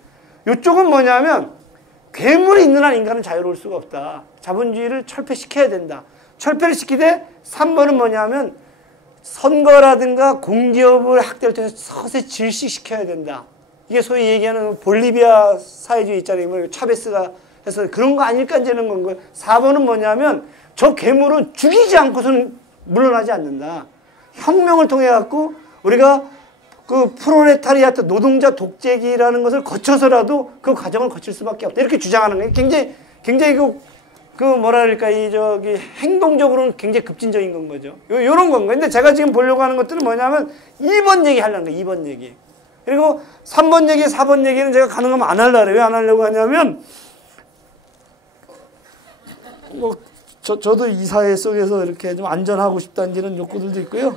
이쪽은 뭐냐면 괴물이 있는 한 인간은 자유로울 수가 없다. 자본주의를 철폐시켜야 된다. 철폐를 시키되 3번은 뭐냐면 선거라든가 공기업을 학대를 통해서 서서히 질식시켜야 된다. 이게 소위 얘기하는 볼리비아 사회주의 있잖아요. 차베스가 해서 그런 거 아닐까 이제는 건 거예요. 4번은 뭐냐면 저 괴물은 죽이지 않고서는 물러나지 않는다. 혁명을 통해 갖고 우리가 그 프롤레타리아트 노동자 독재기라는 것을 거쳐서라도 그 과정을 거칠 수밖에 없다. 이렇게 주장하는 거예요. 굉장히 그 뭐라 그럴까 행동적으로는 굉장히 급진적인 건 거죠. 요런 건 거예요. 근데 제가 지금 보려고 하는 것들은 뭐냐면 2번 얘기 하려는 거예요. 2번 얘기. 그리고 3번 얘기, 4번 얘기는 제가 가능하면 안 하려고 해요. 왜 안 하려고 하냐면 뭐 저도 이 사회 속에서 이렇게 좀 안전하고 싶다는 이런 욕구들도 있고요.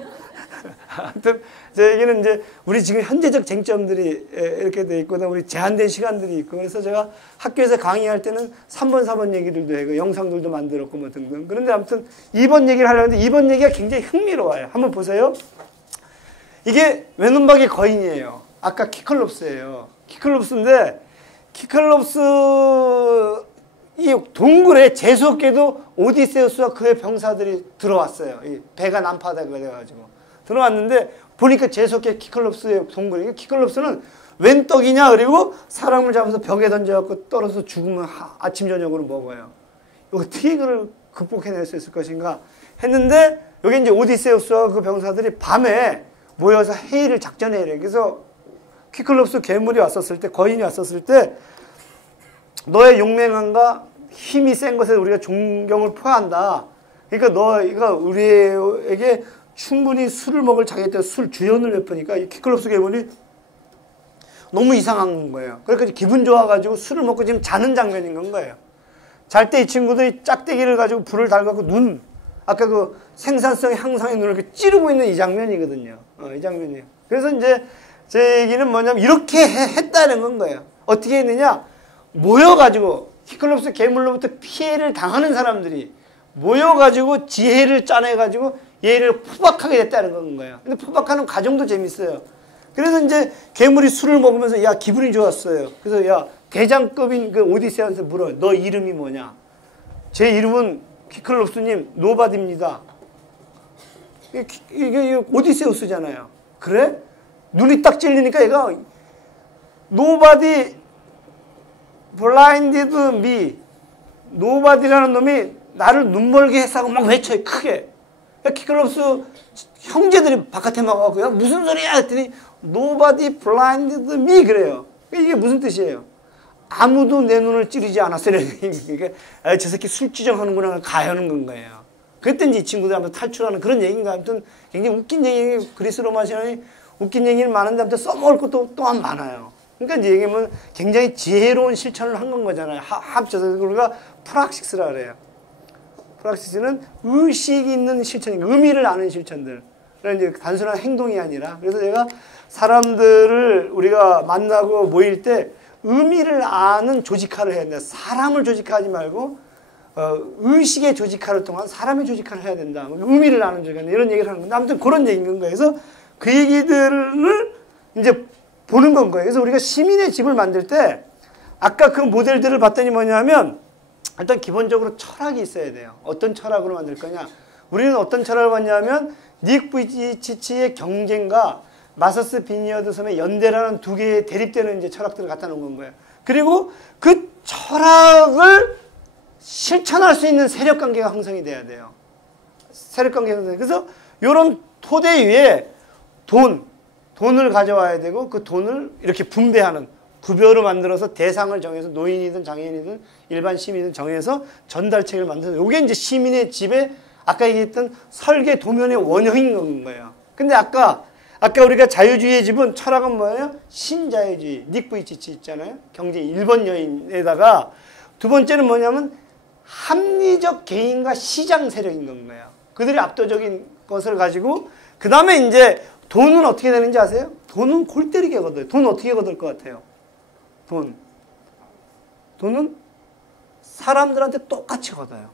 하여튼 제 얘기는 이제 우리 지금 현재적 쟁점들이 이렇게 돼 있고 우리 제한된 시간들이 있고 그래서 제가 학교에서 강의할 때는 3번, 4번 얘기들도 하고 영상들도 만들었고 뭐 등등. 그런데 아무튼 2번 얘기를 하려는데 2번 얘기가 굉장히 흥미로워요. 한번 보세요. 이게 외눈박이 거인이에요. 아까 키클롭스예요. 키클롭스인데 키클롭스 이 동굴에 재수없게도 오디세우스와 그의 병사들이 들어왔어요. 이 배가 난파되가 돼가지고 들어왔는데 보니까 재수없게 키클롭스의 동굴이 키클롭스는 웬 떡이냐 그리고 사람을 잡아서 벽에 던져갖고 떨어서 죽으면 아침 저녁으로 먹어요. 어떻게 이걸 극복해낼 수 있을 것인가 했는데 여기 이제 오디세우스와 그 병사들이 밤에 모여서 회의를 작전회의를 해요. 그래서 퀴클롭스 괴물이 왔었을 때, 거인이 왔었을 때 너의 용맹함과 힘이 센 것에 우리가 존경을 표한다. 그러니까 너가 우리에게 충분히 술을 먹을 자기 때 술 주연을 베푸니까 이 퀴클롭스 괴물이 너무 이상한 거예요. 그러니까 기분 좋아가지고 술을 먹고 지금 자는 장면인 건 거예요. 잘 때 이 친구들이 짝대기를 가지고 불을 달갖고 아까 그 생산성 향상의 눈을 이렇게 찌르고 있는 이 장면이거든요. 이 장면이에요. 그래서 이제 제 얘기는 뭐냐면 이렇게 했다는 건 거예요. 어떻게 했느냐? 모여가지고 퀴클롭스 괴물로부터 피해를 당하는 사람들이 모여가지고 지혜를 짜내가지고 얘를 포박하게 됐다는 건 거예요. 근데 포박하는 과정도 재밌어요. 그래서 이제 괴물이 술을 먹으면서 야 기분이 좋았어요. 그래서 야 대장급인 그 오디세이한테 물어요. 너 이름이 뭐냐? 제 이름은 퀴클롭스님 노바디입니다. 이게 오디세우스잖아요. 그래? 눈이 딱 찔리니까 얘가 Nobody blinded me. 노바디라는 놈이 나를 눈멀게 했다고 막 외쳐요. 크게. 퀴클롭스 형제들이 바깥에 막 와서 무슨 소리야 했더니 Nobody blinded me 그래요. 이게 무슨 뜻이에요? 아무도 내 눈을 찌르지 않았어요. 그러니까 저 새끼 술주정하는구나 가하는 건 거예요. 그때 이제 이 친구들 한번 탈출하는 그런 얘기인가. 아무튼 굉장히 웃긴 얘기, 그리스 로마 신앙이 웃긴 얘기는 많은데 아무튼 써먹을 것도 또한 많아요. 그러니까 이제 얘기하면 굉장히 지혜로운 실천을 한 건 거잖아요. 합쳐서 우리가 프락시스라 그래요. 프락시스는 의식 있는 실천이 의미를 아는 실천들. 이제 단순한 행동이 아니라. 그래서 제가 사람들을 우리가 만나고 모일 때 의미를 아는 조직화를 해야 된다. 사람을 조직화하지 말고 의식의 조직화를 통한 사람의 조직화를 해야 된다. 의미를 아는 조직화 이런 얘기를 하는 건데 아무튼 그런 얘기인 거예요. 그래서 그 얘기들을 이제 보는 건 거예요. 그래서 우리가 시민의 집을 만들 때 아까 그 모델들을 봤더니 뭐냐면 일단 기본적으로 철학이 있어야 돼요. 어떤 철학으로 만들 거냐. 우리는 어떤 철학을 봤냐면 닉 부이치치의 경쟁과 마서스 비니어드 섬의 연대라는 두 개의 대립되는 이제 철학들을 갖다 놓은 건 거예요. 그리고 그 철학을 실천할 수 있는 세력 관계가 형성이 돼야 돼요. 세력 관계가 형성이. 그래서 이런 토대 위에 돈을 가져와야 되고 그 돈을 이렇게 분배하는 구별을 만들어서 대상을 정해서 노인이든 장애인이든 일반 시민이든 정해서 전달책을 만들어서 이게 이제 시민의 집에 아까 얘기했던 설계 도면의 원형인 거예요. 근데 아까 우리가 자유주의의 집은 철학은 뭐예요? 신자유주의. 닉 부이치치 있잖아요. 경제 1번 여인에다가 두 번째는 뭐냐면 합리적 개인과 시장 세력인 건가요. 그들이 압도적인 것을 가지고 그 다음에 이제 돈은 어떻게 되는지 아세요? 돈은 골 때리게 거둬요. 돈 어떻게 거둘 것 같아요? 돈은 사람들한테 똑같이 걷어요.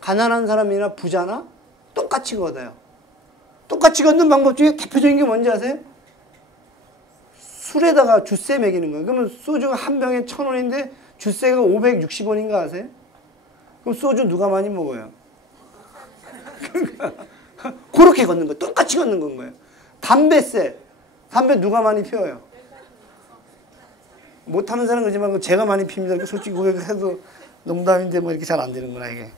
가난한 사람이나 부자나 똑같이 걷어요. 똑같이 걷는 방법 중에 대표적인 게 뭔지 아세요? 술에다가 주세 매기는 거예요. 그러면 소주가 한 병에 1,000원인데 주세가 560원인가 아세요? 그럼 소주 누가 많이 먹어요? 그렇게 걷는 거예요. 똑같이 걷는 건 거예요. 담배 누가 많이 피워요? 못하는 사람은 그러지만 제가 많이 핍니다. 솔직히 고백해도 농담인데 뭐 이렇게 잘 안 되는구나 이게.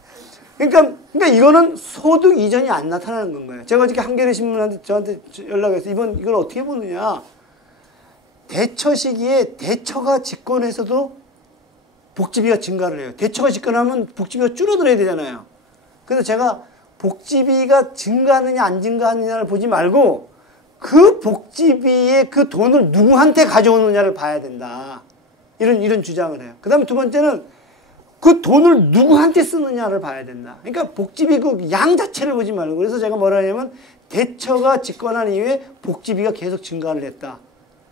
그러니까 이거는 소득 이전이 안 나타나는 건 거예요. 제가 어저께 한겨레 신문한테 저한테 연락해서 이걸 어떻게 보느냐. 대처 시기에 대처가 집권해서도 복지비가 증가를 해요. 대처가 집권하면 복지비가 줄어들어야 되잖아요. 그래서 제가 복지비가 증가하느냐 안 증가하느냐를 보지 말고 그 복지비의 그 돈을 누구한테 가져오느냐를 봐야 된다. 이런 주장을 해요. 그 다음에 두 번째는 그 돈을 누구한테 쓰느냐를 봐야 된다. 그러니까 복지비 그 양 자체를 보지 말고. 그래서 제가 뭐라 하냐면 대처가 집권한 이후에 복지비가 계속 증가를 했다.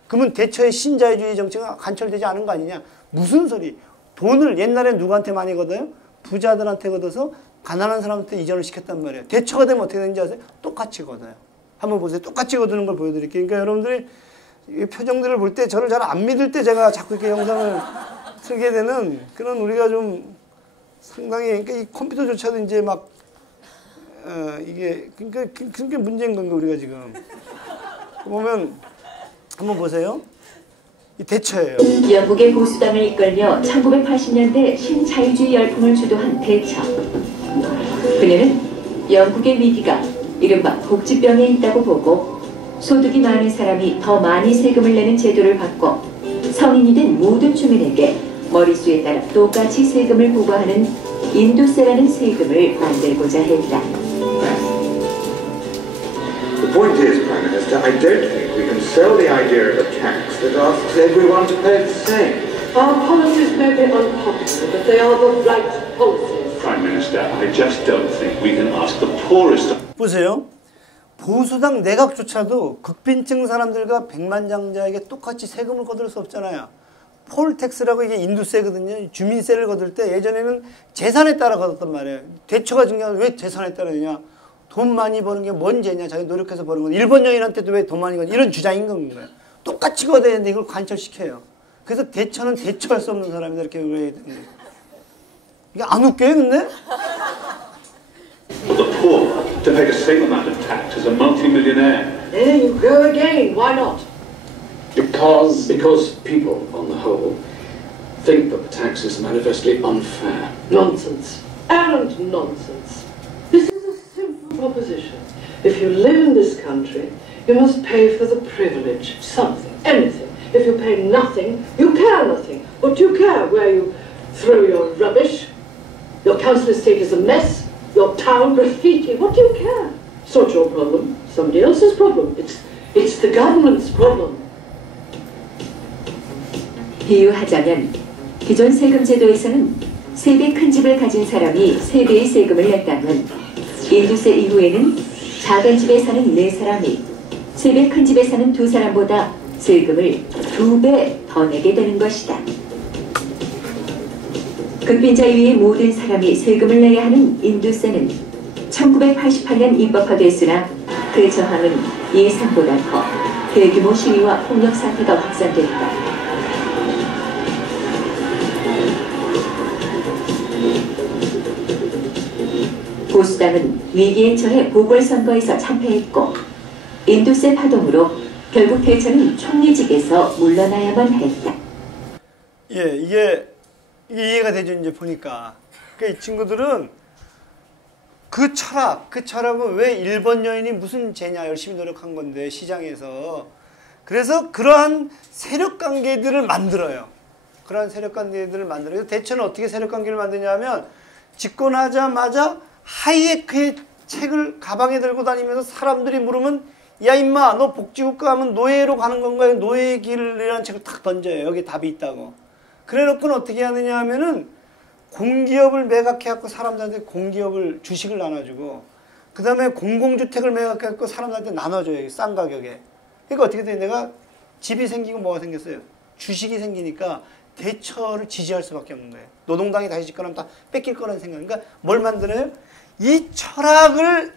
그러면 대처의 신자유주의 정책가 관철되지 않은 거 아니냐. 무슨 소리. 돈을 옛날에 누구한테 많이 걷어요? 부자들한테 걷어서 가난한 사람한테 이전을 시켰단 말이에요. 대처가 되면 어떻게 되는지 아세요? 똑같이 걷어요. 한번 보세요. 똑같이 거두는 걸 보여드릴게요. 그러니까 여러분들이 이 표정들을 볼 때 저를 잘 안 믿을 때 제가 자꾸 이렇게 영상을 틀게 되는 그런 우리가 좀 상당히 그러니까 이 컴퓨터조차도 이제 막 이게 그러니까 그게 문제인 건가 우리가 지금 보면 한번 보세요. 이 대처예요. 영국의 보수당을 이끌며 1980년대 신자유주의 열풍을 주도한 대처. 그녀는 영국의 위기가 이른바 복지병에 있다고 보고 소득이 많은 사람이 더 많이 세금을 내는 제도를 바꿔 성인이 된 모든 주민에게 머릿수에 따라 똑같이 세금을 부과하는 인도세라는 세금을 만들고자 했다. The point is, Prime Minister, I don't think we can sell the idea of a tax that asks everyone to pay the same. Our policies may be unpopular, but they are the right policies. Prime Minister, I just don't think we can ask the poorest of... 보세요. 보수당 내각조차도 극빈층 사람들과 백만장자에게 똑같이 세금을 거둘 수 없잖아요. 폴텍스라고 이게 인두세거든요. 주민세를 거둘 때 예전에는 재산에 따라 거뒀단 말이에요. 대처가 중요한 왜 재산에 따라 되냐. 돈 많이 버는 게 뭔 죄냐. 자기 노력해서 버는 건. 일본 여인한테도 왜 돈 많이 거냐. 이런 주장인 거예요. 똑같이 거둬야 되는데 이걸 관철시켜요. 그래서 대처는 대처할 수 없는 사람이다 이렇게 왜 이게 안 웃겨요 근데? For the poor to pay the same amount of tax as a multi-millionaire. There you go again. Why not? Because people, on the whole, think that the tax is manifestly unfair. Nonsense. Arrant nonsense. This is a simple proposition. If you live in this country, you must pay for the privilege, something, anything. If you pay nothing, you care nothing. What do you care? Where you throw your rubbish? Your council estate is a mess. Your town graffiti. What do you care? It's not your problem. Somebody else's problem. It's the government's problem. 비유하자면 기존 세금 제도에서는 3배 큰 집을 가진 사람이 3배의 세금을 냈다면 인두세 이후에는 작은 집에 사는 4사람이 3배 큰 집에 사는 2사람보다 세금을 2배 더 내게 되는 것이다. 극빈자 이외의 모든 사람이 세금을 내야 하는 인두세는 1988년 입법화됐으나 그 저항은 예상보다 더 대규모 시위와 폭력 사태가 확산됐다. 보수당은 위기에 처해 보궐선거에서 참패했고 인두세 파동으로 결국 대처는 총리직에서 물러나야만 했다. 예, 이게 이해가 되죠 이제 보니까. 그러니까 이 친구들은 그 철학은 왜 일본 여인이 무슨 죄냐 열심히 노력한 건데 시장에서. 그래서 그러한 세력관계들을 만들어요. 그러한 세력관계들을 만들어요. 대체는 어떻게 세력관계를 만드냐면 집권하자마자 하이에크의 책을 가방에 들고 다니면서 사람들이 물으면 야 임마 너 복지국가 하면 노예로 가는 건가요? 노예의 길이라는 책을 탁 던져요. 여기 답이 있다고. 그래 놓고는 어떻게 하느냐 하면은 공기업을 매각해갖고 사람들한테 공기업을 주식을 나눠주고 그 다음에 공공주택을 매각해갖고 사람들한테 나눠줘요. 싼 가격에. 그러니까 어떻게 돼? 내가 집이 생기고 뭐가 생겼어요? 주식이 생기니까 대처를 지지할 수밖에 없는 거예요. 노동당이 다시 집권하면 다 뺏길 거라는 생각. 그러니까 뭘 만드나요? 이 철학을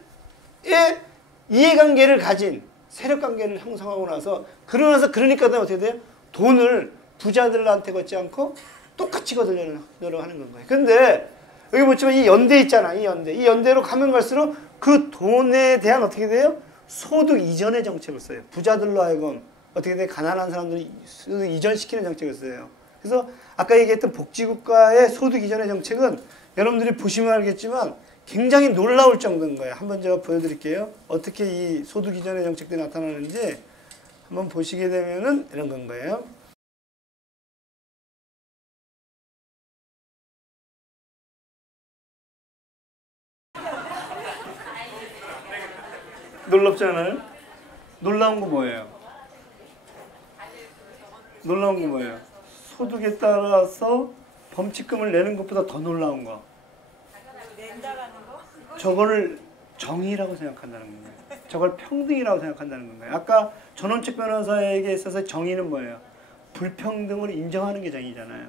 이해관계를 가진 세력관계를 형성하고 나서 그러니까 어떻게 돼요? 돈을 부자들한테 걷지 않고 똑같이 거두려는 노력하는 건가요. 근데 여기 보시면 이 연대 있잖아. 이 연대로 가면 갈수록 그 돈에 대한 어떻게 돼요? 소득 이전의 정책을 써요. 부자들로 하여금 어떻게 돼? 가난한 사람들을 소득 이전시키는 정책을 써요. 그래서 아까 얘기했던 복지국가의 소득 이전의 정책은 여러분들이 보시면 알겠지만 굉장히 놀라울 정도인 거예요. 한번 제가 보여드릴게요. 어떻게 이 소득 이전의 정책들이 나타나는지 한번 보시게 되면은 이런 건 거예요. 놀랍지 않아요? 놀라운 거 뭐예요? 놀라운 거 뭐예요? 소득에 따라서 범칙금을 내는 것보다 더 놀라운 거. 저거를 정의라고 생각한다는 거예요. 저걸 평등이라고 생각한다는 건가요? 아까 전원책 변호사에게 있어서 정의는 뭐예요? 불평등을 인정하는 게 정의잖아요.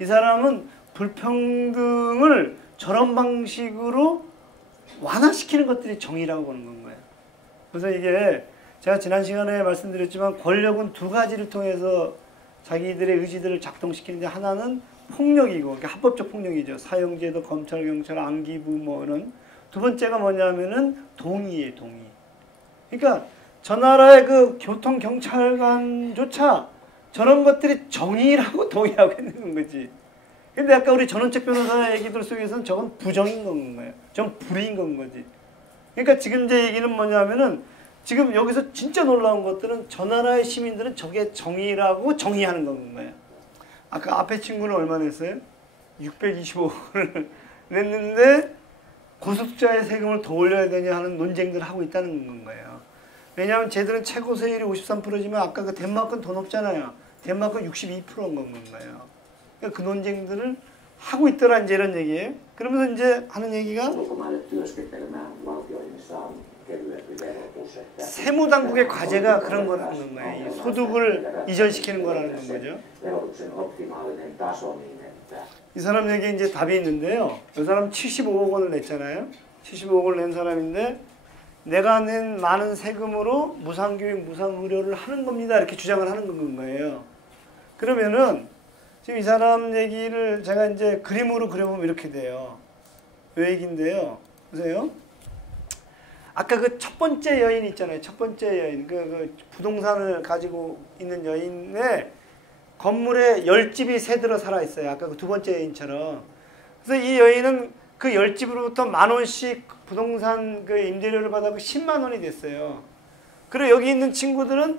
이 사람은 불평등을 저런 방식으로 완화시키는 것들이 정의라고 보는 건 거예요. 그래서 이게 제가 지난 시간에 말씀드렸지만 권력은 두 가지를 통해서 자기들의 의지들을 작동시키는데 하나는 폭력이고 그러니까 합법적 폭력이죠. 사형제도, 검찰, 경찰, 안기부 뭐 이런. 두 번째가 뭐냐면은 동의예요. 동의. 그러니까 저 나라의 그 교통 경찰관조차 저런 것들이 정의라고 동의하고 있는 거지. 근데 아까 우리 전원책 변호사 얘기들 속에서는 저건 부정인 건 거예요. 저건 불의인 건 거지. 그러니까 지금 제 얘기는 뭐냐면은 지금 여기서 진짜 놀라운 것들은 저 나라의 시민들은 저게 정의라고 정의하는 건가요? 아까 앞에 친구는 얼마 냈어요? 625억을 냈는데 고소득자의 세금을 더 올려야 되냐 하는 논쟁들을 하고 있다는 건가요. 왜냐하면 쟤들은 최고 세율이 53%지만 아까 그 덴마크는 더 높잖아요. 덴마크는 62%인 건가요. 그러니까 그 논쟁들을 하고 있더라 이제 이런 얘기예요. 그러면서 이제 하는 얘기가 세무당국의 과제가 그런 거라는 거예요. 이 소득을 이전시키는 거라는 건 거죠. 이 사람 얘기 이제 답이 있는데요. 이 사람 75억 원을 냈잖아요. 75억 원을 낸 사람인데 내가 낸 많은 세금으로 무상교육, 무상의료를 하는 겁니다. 이렇게 주장을 하는 건가요. 그러면은 지금 이 사람 얘기를 제가 이제 그림으로 그려보면 이렇게 돼요. 요 얘기인데요. 보세요. 아까 그 첫 번째 여인 있잖아요. 첫 번째 여인. 그 부동산을 가지고 있는 여인의 건물에 10집이 새들어 살아있어요. 아까 그 두 번째 여인처럼. 그래서 이 여인은 그 10집으로부터 10,000원씩 부동산 그 임대료를 받아서 10만 원이 됐어요. 그리고 여기 있는 친구들은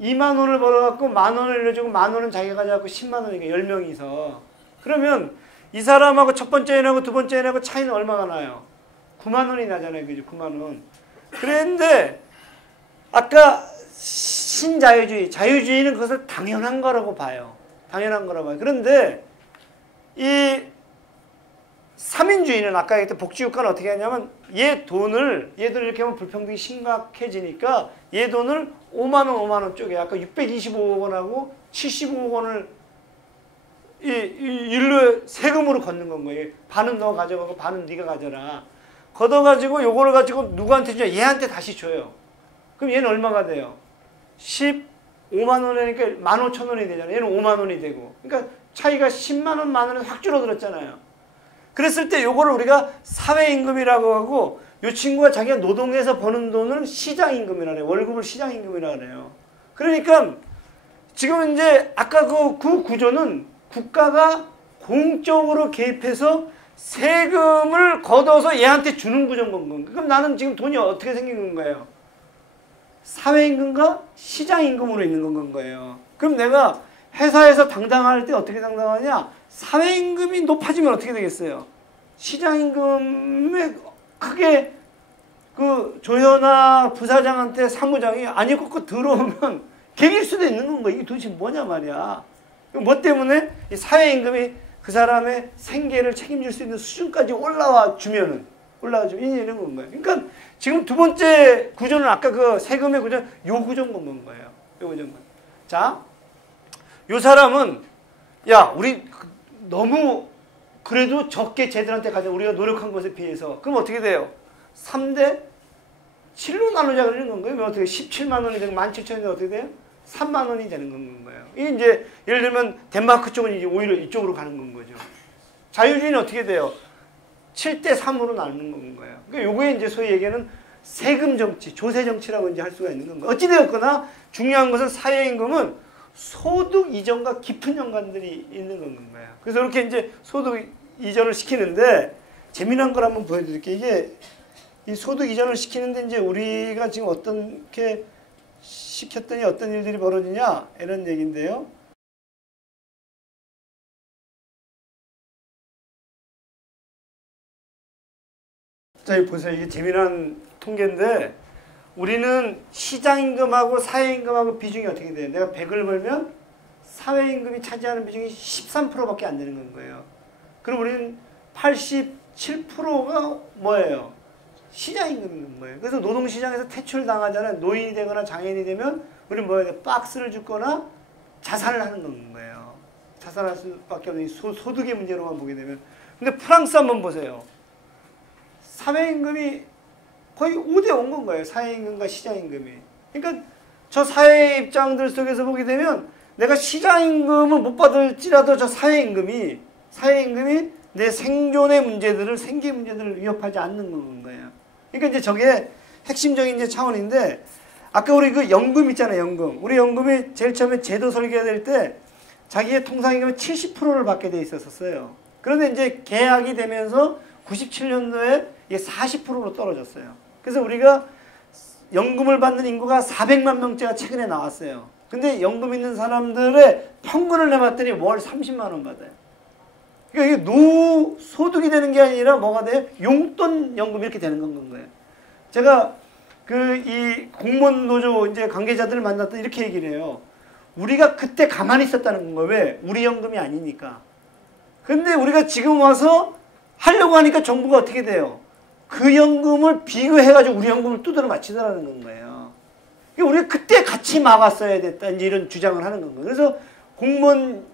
2만 원을 벌어갖고 10,000원을 일러주고 10,000원은 자기가 가져갖고 10만 원이니까 10명이서. 그러면 이 사람하고 첫 번째 여인하고 두 번째 여인하고 차이는 얼마가 나요? 9만 원이 나잖아요. 그죠? 9만 원. 그런데 아까 신자유주의, 자유주의는 그것을 당연한 거라고 봐요. 당연한 거라고 봐요. 그런데 이 3인주의는 아까 얘기했던 복지국가는 어떻게 하냐면 얘 돈을 이렇게 하면 불평등이 심각해지니까 얘 돈을 5만 원, 5만 원 쪽에 아까 625억 원하고 75억 원을 일로 세금으로 걷는 건 거예요. 반은 너 가져가고 반은 네가 가져라. 걷어가지고 요거를 가지고 누구한테 줘? 얘한테 다시 줘요. 그럼 얘는 얼마가 돼요? 15만 원이니까 15,000원이 되잖아요. 얘는 5만 원이 되고. 그러니까 차이가 10만 원, 만 원에서 확 줄어들었잖아요. 그랬을 때 요거를 우리가 사회임금이라고 하고 요 친구가 자기가 노동해서 버는 돈을 시장임금이라 그래요. 월급을 시장임금이라 그래요. 그러니까 지금 이제 아까 그 구조는 국가가 공적으로 개입해서 세금을 걷어서 얘한테 주는 구조인 건가요? 그럼 나는 지금 돈이 어떻게 생긴 건가요? 사회임금과 시장임금으로 있는 건가요? 그럼 내가 회사에서 당당할 때 어떻게 당당하냐? 사회임금이 높아지면 어떻게 되겠어요? 시장임금에 크게 그 조현아 부사장한테 사무장이 아니 꺾고 들어오면 개길 수도 있는 건가? 이게 도대체 뭐냐 말이야. 뭐 때문에 이 사회임금이 그 사람의 생계를 책임질 수 있는 수준까지 올라와 주면 이런 건가요? 그러니까 지금 두 번째 구조는 아까 그 세금의 구조는 요 구조인 건가요? 요 구조인 거예요. 자, 요 사람은 야, 우리 너무 그래도 적게 쟤들한테 가자. 우리가 노력한 것에 비해서. 그럼 어떻게 돼요? 3대 7로 나누자 그러는 건가요? 그럼 어떻게 17만 원이 되고 17,000원이 어떻게 돼요? 3만 원이 되는 건가요? 이게 이제 예를 들면 덴마크 쪽은 이제 오히려 이쪽으로 가는 건 거죠. 자유주의는 어떻게 돼요? 7대 3으로 나누는 건가요? 그러니까 요거에 이제 소위 얘기하는 세금 정치, 조세 정치라고 이제 할 수가 있는 건가요? 어찌되었거나 중요한 것은 사회임금은 소득 이전과 깊은 연관들이 있는 건가요? 그래서 이렇게 이제 소득 이전을 시키는데 재미난 걸 한번 보여드릴게요. 이게 이 소득 이전을 시키는데 이제 우리가 지금 어떻게 시켰더니 어떤 일들이 벌어지냐 이런 얘기인데요. 자, 여기 보세요. 이게 재미난 통계인데 우리는 시장임금하고 사회임금하고 비중이 어떻게 돼요? 내가 100을 벌면 사회임금이 차지하는 비중이 13%밖에 안 되는 거예요. 그럼 우리는 87%가 뭐예요? 시장임금인 거예요. 그래서 노동시장에서 퇴출당하잖아요. 노인이 되거나 장애인이 되면 우리는 뭐예요? 박스를 줍거나 자살을 하는 건가요. 자살할 수밖에 없는 소득의 문제로만 보게 되면. 근데 프랑스 한번 보세요. 사회임금이 거의 5대 5인 건가요? 사회임금과 시장임금이. 그러니까 저 사회 입장들 속에서 보게 되면 내가 시장임금을 못 받을지라도 저 사회임금이 내 생존의 문제들을, 생계 문제들을 위협하지 않는 건가요. 그러니까 이제 저게 핵심적인 이제 차원인데 아까 우리 그 연금 있잖아요. 연금. 우리 연금이 제일 처음에 제도 설계될 때 자기의 통상임금의 70%를 받게 돼 있었어요. 그런데 이제 계약이 되면서 97년도에 이게 40%로 떨어졌어요. 그래서 우리가 연금을 받는 인구가 400만 명째가 최근에 나왔어요. 근데 연금 있는 사람들의 평균을 내봤더니 월 30만 원 받아요. 그러니까 이게 노소득이 되는 게 아니라 뭐가 돼요? 용돈 연금 이렇게 되는 건 거예요. 제가 이 공무원 노조 이제 관계자들을 만났더니 이렇게 얘기를 해요. 우리가 그때 가만히 있었다는 거예요. 왜? 우리 연금이 아니니까. 근데 우리가 지금 와서 하려고 하니까 정부가 어떻게 돼요? 그 연금을 비교해가지고 우리 연금을 두드려 맞추더라는 건 거예요. 그러니까 우리가 그때 같이 막았어야 됐다. 이제 이런 주장을 하는 건 거예요. 그래서 공무원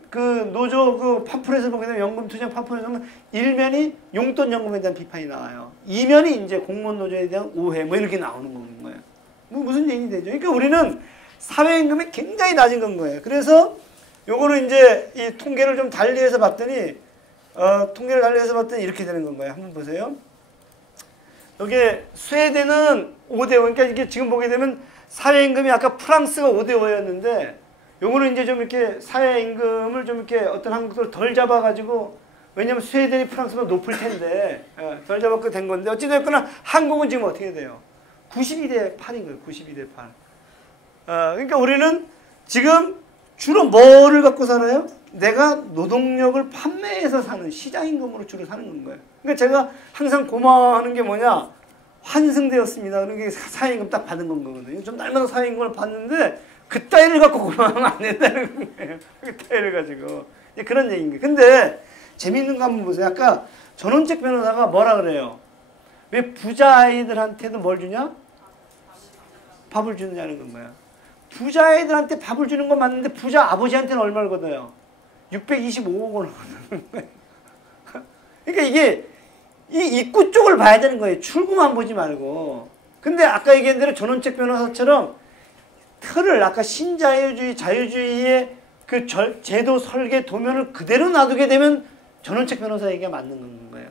노조 팜플렛을 보게 되면 연금 투쟁 팜플렛에 보면 1면이 용돈 연금에 대한 비판이 나와요. 2면이 이제 공무원 노조에 대한 오해 뭐 이렇게 나오는 건 거예요. 뭐 무슨 얘기 되죠? 그러니까 우리는 사회임금이 굉장히 낮은 건 거예요. 그래서 요거는 이제 이 통계를 좀 달리해서 봤더니 이렇게 되는 건 거예요. 한번 보세요. 여기 스웨덴은 5대5. 그러니까 이게 지금 보게 되면 사회임금이 아까 프랑스가 5대5였는데 요거는 이제 좀 이렇게 사회임금을 좀 이렇게 어떤 한국들 덜 잡아가지고, 왜냐면 스웨덴이 프랑스보다 높을 텐데 덜 잡았고 된 건데, 어찌됐거나 한국은 지금 어떻게 돼요? 92대 8인 거예요. 92대 8. 그러니까 우리는 지금 주로 뭐를 갖고 살아요? 내가 노동력을 판매해서 사는 시장임금으로 주로 사는 건 거예요. 그러니까 제가 항상 고마워하는 게 뭐냐? 환승되었습니다. 그런 게 사회임금 딱 받은 건 거거든요. 좀 날마다 사회임금을 받는데 그 따위를 갖고 고마워하면 안 된다는 거예요. 그 따위를 가지고. 그런 얘기인 거예요. 근데 재밌는 거 한번 보세요. 아까 전원책 변호사가 뭐라 그래요? 왜 부자 아이들한테도 뭘 주냐? 밥을 주느냐는 건 거예요. 부자 아이들한테 밥을 주는 건 맞는데 부자 아버지한테는 얼마를 걷어요? 625억 원을 걷는 거예요. 그러니까 이게 이 입구 쪽을 봐야 되는 거예요. 출구만 보지 말고. 근데 아까 얘기한 대로 전원책 변호사처럼 틀을, 아까 신자유주의, 자유주의의 그 제도 설계 도면을 그대로 놔두게 되면 전원책 변호사 얘기가 맞는 거예요.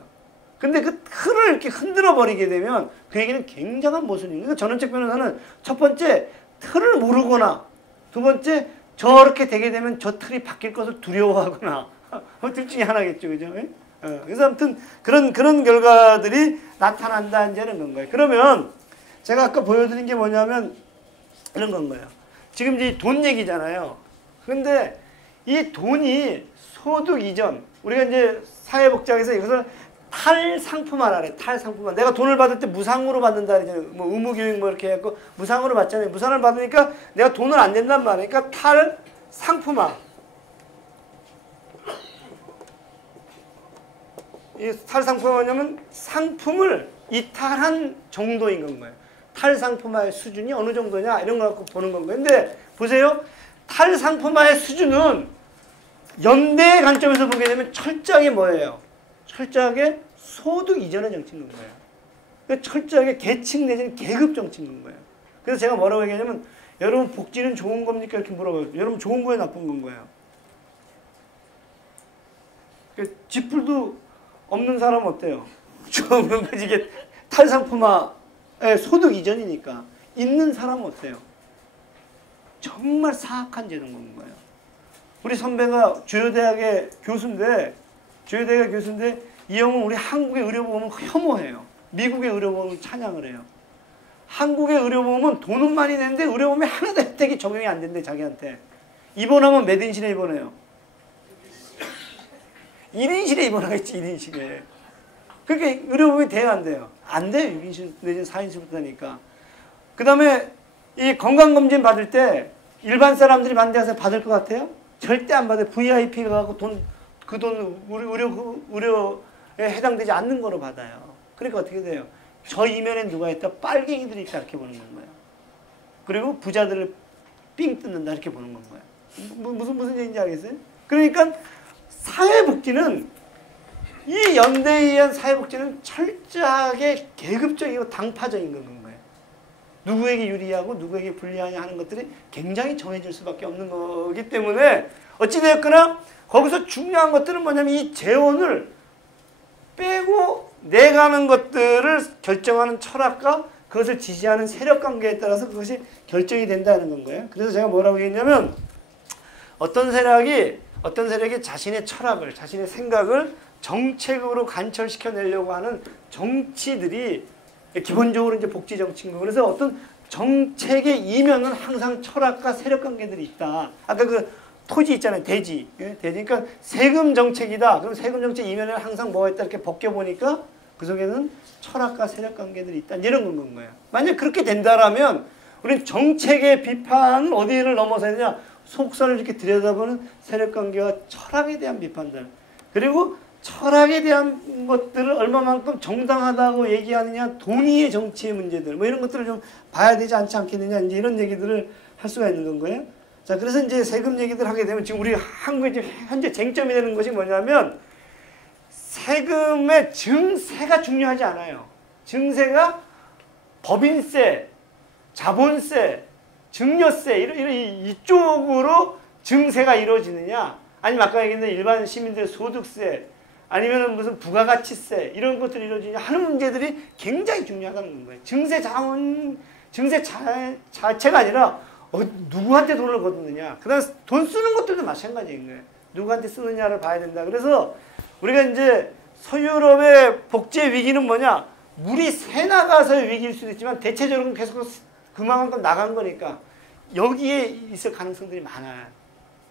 근데 그 틀을 이렇게 흔들어 버리게 되면 그 얘기는 굉장한 모순이에요. 그러니까 전원책 변호사는 첫 번째 틀을 모르거나, 두 번째 저렇게 되게 되면 저 틀이 바뀔 것을 두려워하거나, 둘 중에 하나겠죠, 그죠? 그래서 아무튼 그런 결과들이 나타난다는 건 거예요. 그러면 제가 아까 보여드린 게 뭐냐면 이런 건 거예요. 지금 이제 돈 얘기잖아요. 근데 이 돈이 소득 이전, 우리가 이제 사회복지학에서 이것을 탈상품화라래. 탈상품화. 내가 돈을 받을 때 무상으로 받는다 그러잖아요. 뭐 의무교육 뭐 이렇게 해갖고 무상으로 받잖아요. 무상을 받으니까 내가 돈을 안 낸단 말이에요. 그러니까 탈상품화. 이 탈상품화가 뭐냐면 상품을 이탈한 정도인 건 거예요. 탈상품화의 수준이 어느 정도냐 이런 걸 갖고 보는 건 거예요. 근데 보세요. 탈상품화의 수준은 연대의 관점에서 보게 되면 철저하게 뭐예요? 철저하게 소득 이전의 정치인 건 거예요. 그러니까 철저하게 계층 내지는 계급 정치인 건 거예요. 그래서 제가 뭐라고 얘기하냐면 여러분 복지는 좋은 겁니까? 이렇게 물어봐요. 여러분 좋은 거예요? 나쁜 건 거예요? 그러니까 지풀도 없는 사람 어때요? 좋은 거지. 이게 탈상품화의 소득 이전이니까. 있는 사람은 어때요? 정말 사악한 제도인 거예요. 우리 선배가 주요대학의 교수인데 이 형은 우리 한국의 의료보험을 혐오해요. 미국의 의료보험을 찬양을 해요. 한국의 의료보험은 돈은 많이 내는데 의료보험에 하나도 혜택이 적용이 안 된대, 자기한테. 입원하면 몇 인실에 입원해요? 1인실에 입원하겠지, 1인실에. 그러니까 의료보험이 돼요, 안 돼요? 안 돼요, 6인실 내지는 4인실부터 하니까. 그 다음에 이 건강검진 받을 때 일반 사람들이 반대해서 받을 것 같아요? 절대 안 받아요. VIP가 가고 그 돈 의료에 해당되지 않는 거로 받아요. 그러니까 어떻게 돼요? 저 이면에 누가 있다? 빨갱이들이 있다. 이렇게 보는 건 거예요. 그리고 부자들을 삥 뜯는다. 이렇게 보는 건 거예요. 무슨 얘기인지 알겠어요? 그러니까 사회복지는, 이 연대에 의한 사회복지는 철저하게 계급적이고 당파적인 건 거예요. 누구에게 유리하고 누구에게 불리하냐 하는 것들이 굉장히 정해질 수밖에 없는 거기 때문에 어찌되었거나 거기서 중요한 것들은 뭐냐면 이 재원을 빼고 내가는 것들을 결정하는 철학과 그것을 지지하는 세력관계에 따라서 그것이 결정이 된다는 건 거예요. 그래서 제가 뭐라고 얘기했냐면 어떤 세력이 자신의 철학을, 자신의 생각을 정책으로 관철시켜내려고 하는 정치들이 기본적으로 이제 복지 정치인 거. 그래서 어떤 정책의 이면은 항상 철학과 세력 관계들이 있다. 아까 그 토지 있잖아요. 대지. 예? 대지. 그러니까 세금 정책이다. 그럼 세금 정책 이면에 항상 뭐가 있다. 이렇게 벗겨보니까 그 속에는 철학과 세력 관계들이 있다. 이런 건 거예요. 만약 그렇게 된다라면 우리는 정책의 비판은 어디를 넘어서야 되냐. 속선을 이렇게 들여다보는 세력 관계와 철학에 대한 비판들. 그리고 철학에 대한 것들을 얼마만큼 정당하다고 얘기하느냐. 동의의 정치의 문제들. 뭐 이런 것들을 좀 봐야 되지 않겠느냐. 이제 이런 얘기들을 할 수가 있는 건 거예요. 자, 그래서 이제 세금 얘기들 하게 되면 지금 우리 한국에 지금 현재 쟁점이 되는 것이 뭐냐면 세금의 증세가 중요하지 않아요. 증세가 법인세, 자본세, 증여세 이쪽으로 증세가 이루어지느냐 아니면 아까 얘기했던 일반 시민들의 소득세 아니면 무슨 부가가치세 이런 것들이 이루어지느냐 하는 문제들이 굉장히 중요하다는 거예요. 증세 자체가 아니라 누구한테 돈을 거두느냐. 그 다음에 돈 쓰는 것들도 마찬가지인 거예요. 누구한테 쓰느냐를 봐야 된다. 그래서 우리가 이제 서유럽의 복지의 위기는 뭐냐. 물이 새 나가서의 위기일 수도 있지만 대체적으로 계속 그만큼 나간 거니까 여기에 있을 가능성들이 많아요.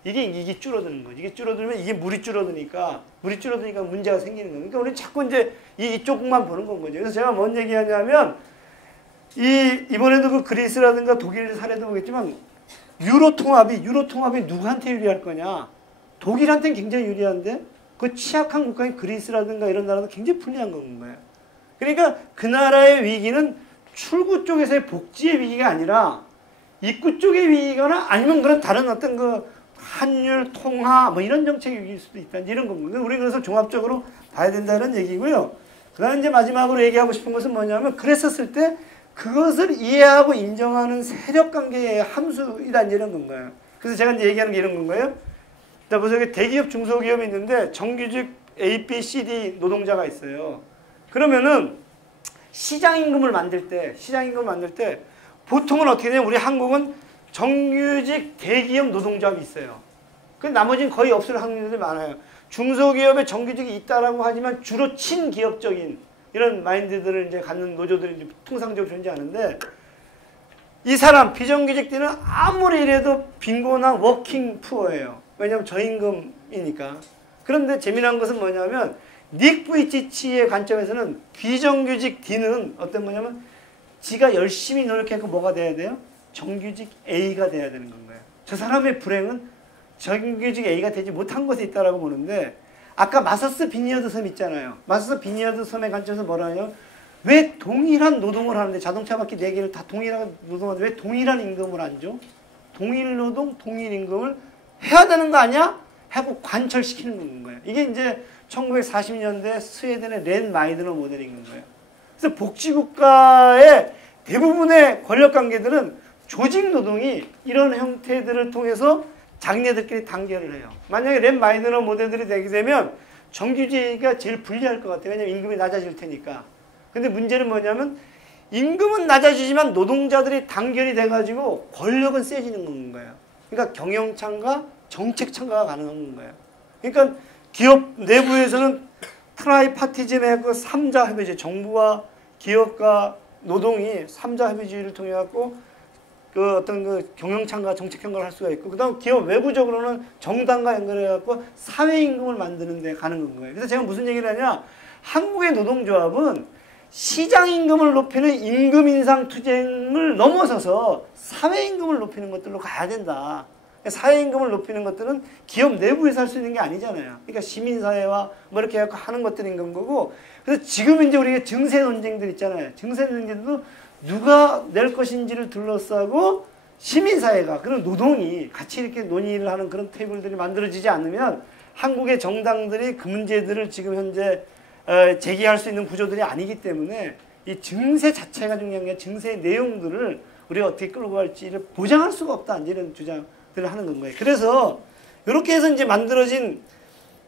이게 줄어드는 거죠. 이게 줄어들면 이게 물이 줄어드니까 문제가 생기는 거예요. 그러니까 우리 자꾸 이제 이쪽만 보는 건 거죠. 그래서 제가 뭔 얘기하냐면 이번에도 그 그리스라든가 독일 사례도 보겠지만 유로 통합이 누구한테 유리할 거냐? 독일한테는 굉장히 유리한데 그 취약한 국가인 그리스라든가 이런 나라도 굉장히 불리한 건가요? 그러니까 그 나라의 위기는 출구 쪽에서의 복지의 위기가 아니라 입구 쪽의 위기거나 아니면 그런 다른 어떤 그 환율 통화 뭐 이런 정책의 위기일 수도 있다. 이런 겁니다. 우리 그래서 종합적으로 봐야 된다는 얘기고요. 그다음 이제 마지막으로 얘기하고 싶은 것은 뭐냐면 그랬었을 때 그것을 이해하고 인정하는 세력 관계의 함수이다 이런 건가요. 그래서 제가 이제 얘기하는 게 이런 건가요. 자, 보세요. 대기업, 중소기업이 있는데 정규직 A, B, C, D 노동자가 있어요. 그러면은 시장임금을 만들 때 보통은 어떻게 되냐면 우리 한국은 정규직 대기업 노동자가 있어요. 그 나머지는 거의 없을 확률이 많아요. 중소기업에 정규직이 있다라고 하지만 주로 친기업적인 이런 마인드들을 이제 갖는 노조들이 이제 통상적으로 존재하는데 이 사람 비정규직들은 아무리 이래도 빈곤한 워킹 푸어예요. 왜냐하면 저임금이니까. 그런데 재미난 것은 뭐냐면 닉 부이치치의 관점에서는 비정규직 D는 어떤 거냐면 지가 열심히 노력해서 뭐가 돼야 돼요? 정규직 A가 돼야 되는 건가요? 저 사람의 불행은 정규직 A가 되지 못한 것에 있다라고 보는데 아까 마서스 비니어드 섬 있잖아요. 마서스 비니어드 섬의 관점에서 뭐라 하냐면 왜 동일한 노동을 하는데 자동차 바퀴 4개를 다 동일한 노동하는데 왜 동일한 임금을 안 줘? 동일 노동, 동일 임금을 해야 되는 거 아니야? 하고 관철시키는 거예요. 이게 이제 1940년대 스웨덴의 렌 마이드너 모델인 거예요. 그래서 복지국가의 대부분의 권력관계들은 조직노동이 이런 형태들을 통해서 자기네들끼리 단결을 해요. 만약에 렌 마이드너 모델들이 되게 되면 정규직이 제일 불리할 것 같아요. 왜냐하면 임금이 낮아질 테니까. 근데 문제는 뭐냐면 임금은 낮아지지만 노동자들이 단결이 돼가지고 권력은 세지는 건가요. 그러니까 경영창과 정책 참가가 가능한 거예요. 그러니까 기업 내부에서는 트라이파티즘의 그 3자 협의제, 정부와 기업과 노동이 3자 협의주의를 통해 갖고 그 어떤 그 경영창과 정책 참가를 할 수가 있고, 그다음 기업 외부적으로는 정당과 연결해 갖고 사회 임금을 만드는 데 가는 거예요. 그래서 제가 무슨 얘기를 하냐? 한국의 노동조합은 시장 임금을 높이는 임금 인상 투쟁을 넘어서서 사회 임금을 높이는 것들로 가야 된다. 사회임금을 높이는 것들은 기업 내부에서 할 수 있는 게 아니잖아요. 그러니까 시민사회와 뭐 이렇게 해서 하는 것들인 거고. 그래서 지금 이제 우리가 증세 논쟁들 있잖아요. 증세 논쟁도 누가 낼 것인지를 둘러싸고 시민사회가, 그런 노동이 같이 이렇게 논의를 하는 그런 테이블들이 만들어지지 않으면 한국의 정당들이 그 문제들을 지금 현재 제기할 수 있는 구조들이 아니기 때문에 이 증세 자체가 중요한 게 증세의 내용들을 우리가 어떻게 끌고 갈지를 보장할 수가 없다. 이런 주장. 하는 건 거예요. 그래서 이렇게 해서 이제 만들어진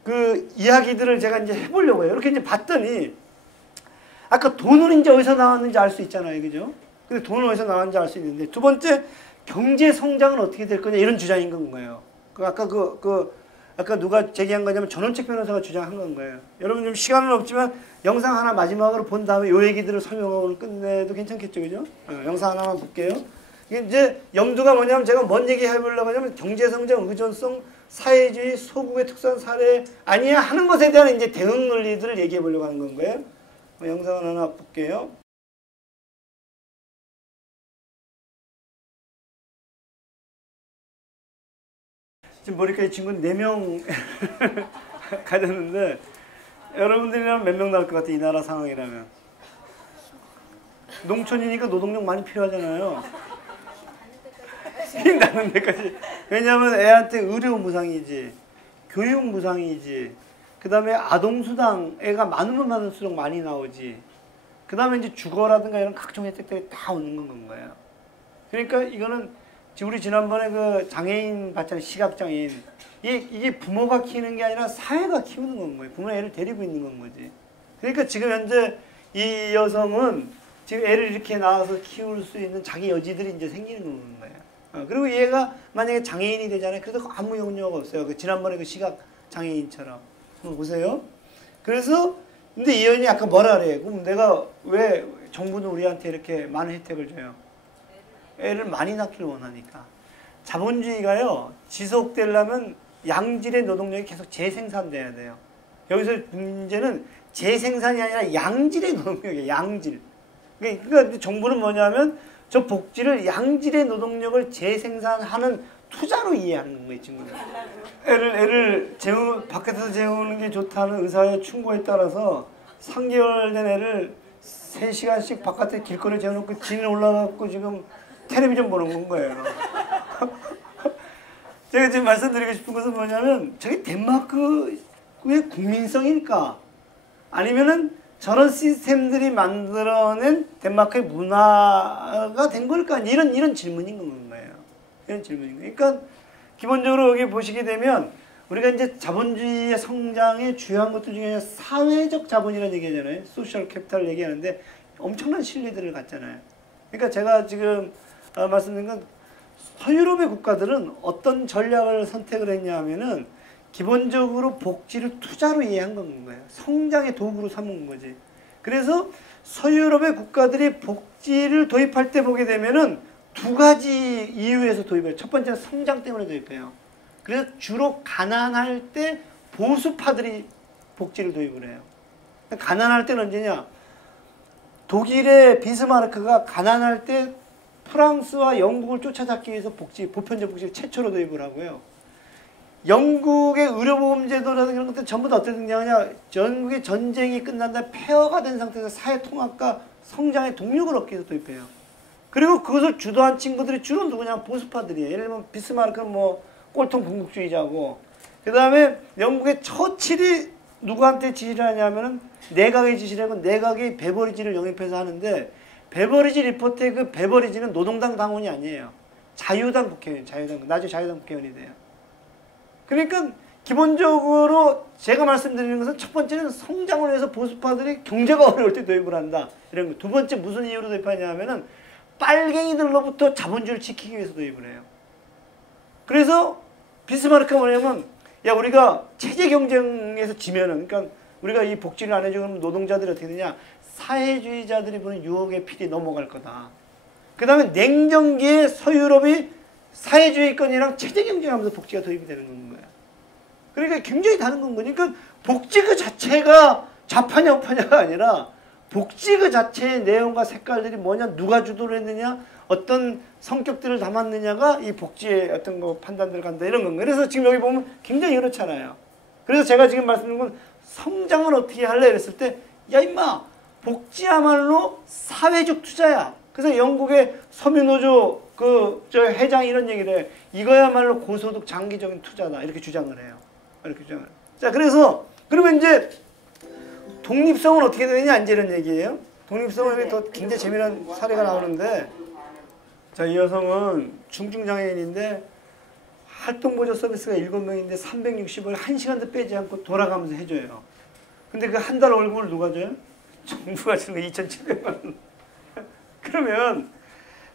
그 이야기들을 제가 이제 해보려고 해요. 이렇게 이제 봤더니 아까 돈은 이제 어디서 나왔는지 알 수 있잖아요, 그죠? 근데 돈은 어디서 나왔는지 알 수 있는데 두 번째 경제 성장은 어떻게 될 거냐 이런 주장인 건가요. 그 아까 아까 누가 제기한 거냐면 전원책 변호사가 주장한 건 거예요. 여러분 좀 시간은 없지만 영상 하나 마지막으로 본 다음에 요 얘기들을 설명하고 끝내도 괜찮겠죠, 그죠? 영상 하나만 볼게요. 이게 이제 염두가 뭐냐면 제가 뭔 얘기 해보려고 하냐면 경제성장, 의존성, 사회주의, 소국의 특수한 사례 아니야 하는 것에 대한 이제 대응 논리들을 얘기해 보려고 하는 건 거예요. 영상을 하나 볼게요. 지금 보니까 이 친구는 4명 가졌는데 여러분들이라면 몇 명 나올 것 같아요? 이 나라 상황이라면. 농촌이니까 노동력 많이 필요하잖아요. 수익 나는 데까지. 왜냐하면 애한테 의료 무상이지, 교육 무상이지, 그 다음에 아동수당 애가 많으면 많을수록 많이 나오지, 그 다음에 이제 주거라든가 이런 각종 혜택들이 다 오는 건 거예요. 그러니까 이거는 우리 지난번에 그 장애인 봤잖아요. 시각장애인. 이게 부모가 키우는 게 아니라 사회가 키우는 건 거예요. 부모가 애를 데리고 있는 건 거지. 그러니까 지금 현재 이 여성은 지금 애를 이렇게 낳아서 키울 수 있는 자기 여지들이 이제 생기는 거예요. 그리고 얘가 만약에 장애인이 되잖아요. 그래도 아무 영향가 없어요. 그 지난번에 그 시각장애인처럼. 한번 보세요. 그래서 근데 이 여인이 아까 뭐라 그래? 그럼 내가 왜 정부는 우리한테 이렇게 많은 혜택을 줘요? 애를 많이 낳기를 원하니까. 자본주의가요, 지속되려면 양질의 노동력이 계속 재생산돼야 돼요. 여기서 문제는 재생산이 아니라 양질의 노동력이에요. 양질. 그러니까 정부는 뭐냐면 저 복지를 양질의 노동력을 재생산하는 투자로 이해하는 거예요, 친구들. 애를 밖에서 재우는 게 좋다는 의사의 충고에 따라서 3개월 된 애를 3시간씩 바깥에 길거리에 재워놓고 진에 올라가고 지금 텔레비전 보는 거예요. 제가 지금 말씀드리고 싶은 것은 뭐냐면 저게 덴마크의 국민성일까? 아니면은 저런 시스템들이 만들어낸 덴마크의 문화가 된 걸까? 이런 질문인 거예요. 이런 질문인 거예요. 그러니까 기본적으로 여기 보시게 되면 우리가 이제 자본주의의 성장의 주요한 것들 중에 사회적 자본이라는 얘기하잖아요. 소셜 캐피탈 얘기하는데 엄청난 신뢰들을 갖잖아요. 그러니까 제가 지금 말씀드린 건 서유럽의 국가들은 어떤 전략을 선택을 했냐 하면은 기본적으로 복지를 투자로 이해한 건 거예요. 성장의 도구로 삼은 거지. 그래서 서유럽의 국가들이 복지를 도입할 때 보게 되면은 2가지 이유에서 도입해요. 첫 번째는 성장 때문에 도입해요. 그래서 주로 가난할 때 보수파들이 복지를 도입을 해요. 가난할 때는 언제냐? 독일의 비스마르크가 가난할 때 프랑스와 영국을 쫓아잡기 위해서 보편적 복지를 최초로 도입을 하고요. 영국의 의료보험제도라든가 이런 것들 전부 다 어떻게 등장하냐? 영국의 전쟁이 끝난 다음에 폐허가 된 상태에서 사회통합과 성장의 동력을 얻기 위해서 도입해요. 그리고 그것을 주도한 친구들이 주로 누구냐? 보수파들이에요. 예를 들면 비스마르크는 뭐 꼴통 군국주의자고, 그 다음에 영국의 처칠이 누구한테 지시를 하냐면은 내각의 지시를 하고 내각의 베버리지를 영입해서 하는데, 베버리지 리포트의 그 베버리지는 노동당 당원이 아니에요. 자유당 국회의원, 나중에 자유당 국회의원이 돼요. 그러니까 기본적으로 제가 말씀드리는 것은 첫 번째는 성장을 위해서 보수파들이 경제가 어려울 때 도입을 한다. 이런 거. 두 번째 무슨 이유로 도입하냐 하면은 빨갱이들로부터 자본주의를 지키기 위해서 도입을 해요. 그래서 비스마르크가 뭐냐면, 야, 우리가 체제 경쟁에서 지면은, 그러니까 우리가 이 복지를 안 해주면 노동자들이 어떻게 되냐? 사회주의자들이 보는 유혹의 필이 넘어갈 거다. 그 다음에 냉전기에 서유럽이 사회주의권이랑 체제 경쟁하면서 복지가 도입이 되는 거야. 그러니까 굉장히 다른 건 거니까 복지 그 자체가 좌파냐 우파냐가 아니라 복지 그 자체의 내용과 색깔들이 뭐냐, 누가 주도를 했느냐, 어떤 성격들을 담았느냐가 이 복지의 어떤 거 판단들을 간다, 이런 건가요. 그래서 지금 여기 보면 굉장히 그렇잖아요. 그래서 제가 지금 말씀드린 건 성장을 어떻게 할래 이랬을 때, 야 임마, 복지야말로 사회적 투자야. 그래서 영국의 섬유노조 저 회장이 이런 얘기를 해요. 이거야말로 고소득 장기적인 투자다. 이렇게 주장을 해요. 이렇게 주장을 해요. 자, 그래서 그러면 이제 독립성은 어떻게 되느냐, 이제 이런 얘기예요. 독립성은 더 굉장히 재미난 사례가 나오는데, 자, 이 여성은 중증장애인인데 활동보조 서비스가 7명인데 360을 1시간도 빼지 않고 돌아가면서 해줘요. 근데 그 한 달 월급을 누가 줘요? 정부가 주는 거 2,700만 원. 그러면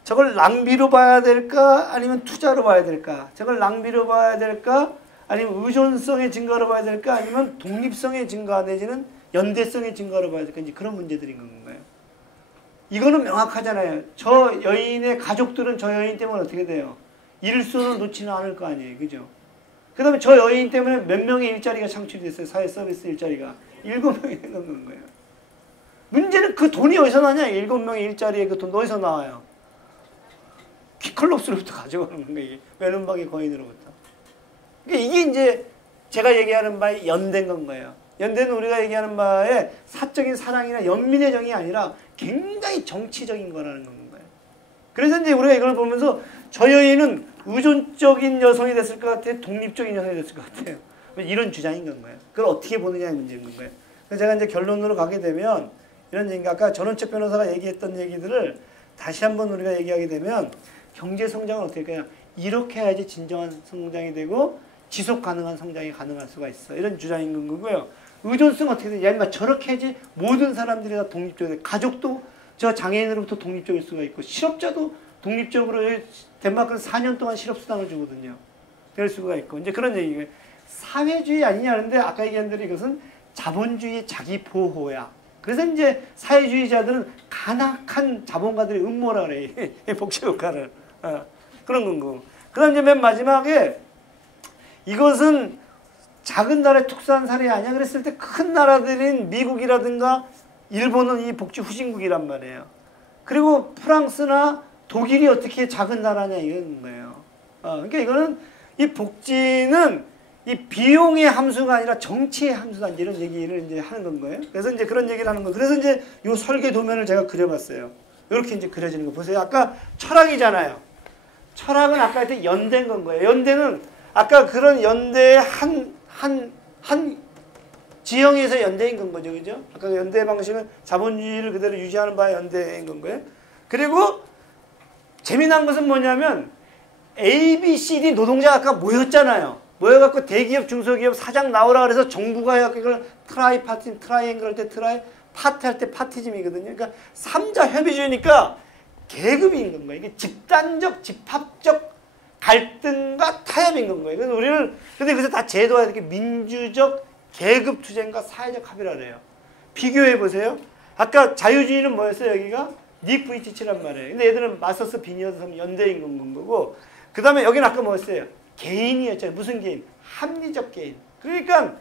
저걸 낭비로 봐야 될까? 아니면 투자로 봐야 될까? 저걸 낭비로 봐야 될까? 아니면 의존성의 증거로 봐야 될까? 아니면 독립성의 증거 내지는 연대성의 증거로 봐야 될까? 이제 그런 문제들인 건가요? 이거는 명확하잖아요. 저 여인의 가족들은 저 여인 때문에 어떻게 돼요? 일손을 놓지는 않을 거 아니에요. 그죠? 그 다음에 저 여인 때문에 몇 명의 일자리가 창출됐어요. 사회 서비스 일자리가. 7명이 된 거예요. 문제는 그 돈이 어디서 나냐? 7명의 일자리에 그 돈 어디서 나와요? 키클럽스로부터 가져가는 거예요. 멜론방의 거인으로부터. 그러니까 이게 이제 제가 얘기하는 바에 연대인 건 거예요. 연대는 우리가 얘기하는 바에 사적인 사랑이나 연민의 정이 아니라 굉장히 정치적인 거라는 거예요. 그래서 이제 우리가 이걸 보면서 저 여인은 의존적인 여성이 됐을 것 같아요? 독립적인 여성이 됐을 것 같아요? 이런 주장인 건 거예요. 그걸 어떻게 보느냐의 문제인 건 거예요. 그래서 제가 이제 결론으로 가게 되면 이런 얘기가 아까 전원책 변호사가 얘기했던 얘기들을 다시 한번 우리가 얘기하게 되면 경제 성장은 어떻게 할까요? 이렇게 해야지 진정한 성장이 되고 지속 가능한 성장이 가능할 수가 있어. 이런 주장인 거고요. 의존성 어떻게 되냐? 아니면 저렇게 해야지 모든 사람들이 다 독립적이고 가족도 저 장애인으로부터 독립적일 수가 있고 실업자도 독립적으로 덴마크는 4년 동안 실업수당을 주거든요. 될 수가 있고 이제 그런 얘기예요. 사회주의 아니냐는데 아까 얘기한 대로 이것은 자본주의의 자기 보호야. 그래서 이제 사회주의자들은 간악한 자본가들의 음모라 그래. 복지 효과를. 그런 건 거고. 그 다음 이제 맨 마지막에 이것은 작은 나라의 특수한 사례 아니야? 그랬을 때 큰 나라들인 미국이라든가 일본은 이 복지 후진국이란 말이에요. 그리고 프랑스나 독일이 어떻게 작은 나라냐 이건 거예요. 그러니까 이거는 이 복지는 이 비용의 함수가 아니라 정치의 함수다 이런 얘기를 이제 하는 건 거예요. 그래서 이제 그런 얘기를 하는 거예요. 그래서 이제 요 설계 도면을 제가 그려봤어요. 이렇게 이제 그려지는 거 보세요. 아까 철학이잖아요. 철학은 아까 했던 연대인 건 거예요. 연대는 아까 그런 연대의 한 지형에서 연대인 건 거죠. 그죠? 아까 연대 방식은 자본주의를 그대로 유지하는 바에 연대인 건 거예요. 그리고 재미난 것은 뭐냐면 A, B, C, D 노동자가 아까 모였잖아요. 모여갖고 대기업, 중소기업 사장 나오라 그래서 정부가 해갖고 이걸 트라이앵글 할 때 파티 할 때 파티즘이거든요. 그러니까 3자 협의주의니까 계급인 건 거예요. 이게 집단적, 집합적 갈등과 타협인 건 거예요. 그래서 우리는, 근데 그래서 다 제도화 이렇게 민주적 계급 투쟁과 사회적 합의라 그래요. 비교해 보세요. 아까 자유주의는 뭐였어요, 여기가? 닉 브이치치란 말이에요. 근데 얘들은 마서스 비니어드 연대인 건 거고, 그 다음에 여기는 아까 뭐였어요? 개인이었잖아요. 무슨 개인? 합리적 개인. 그러니까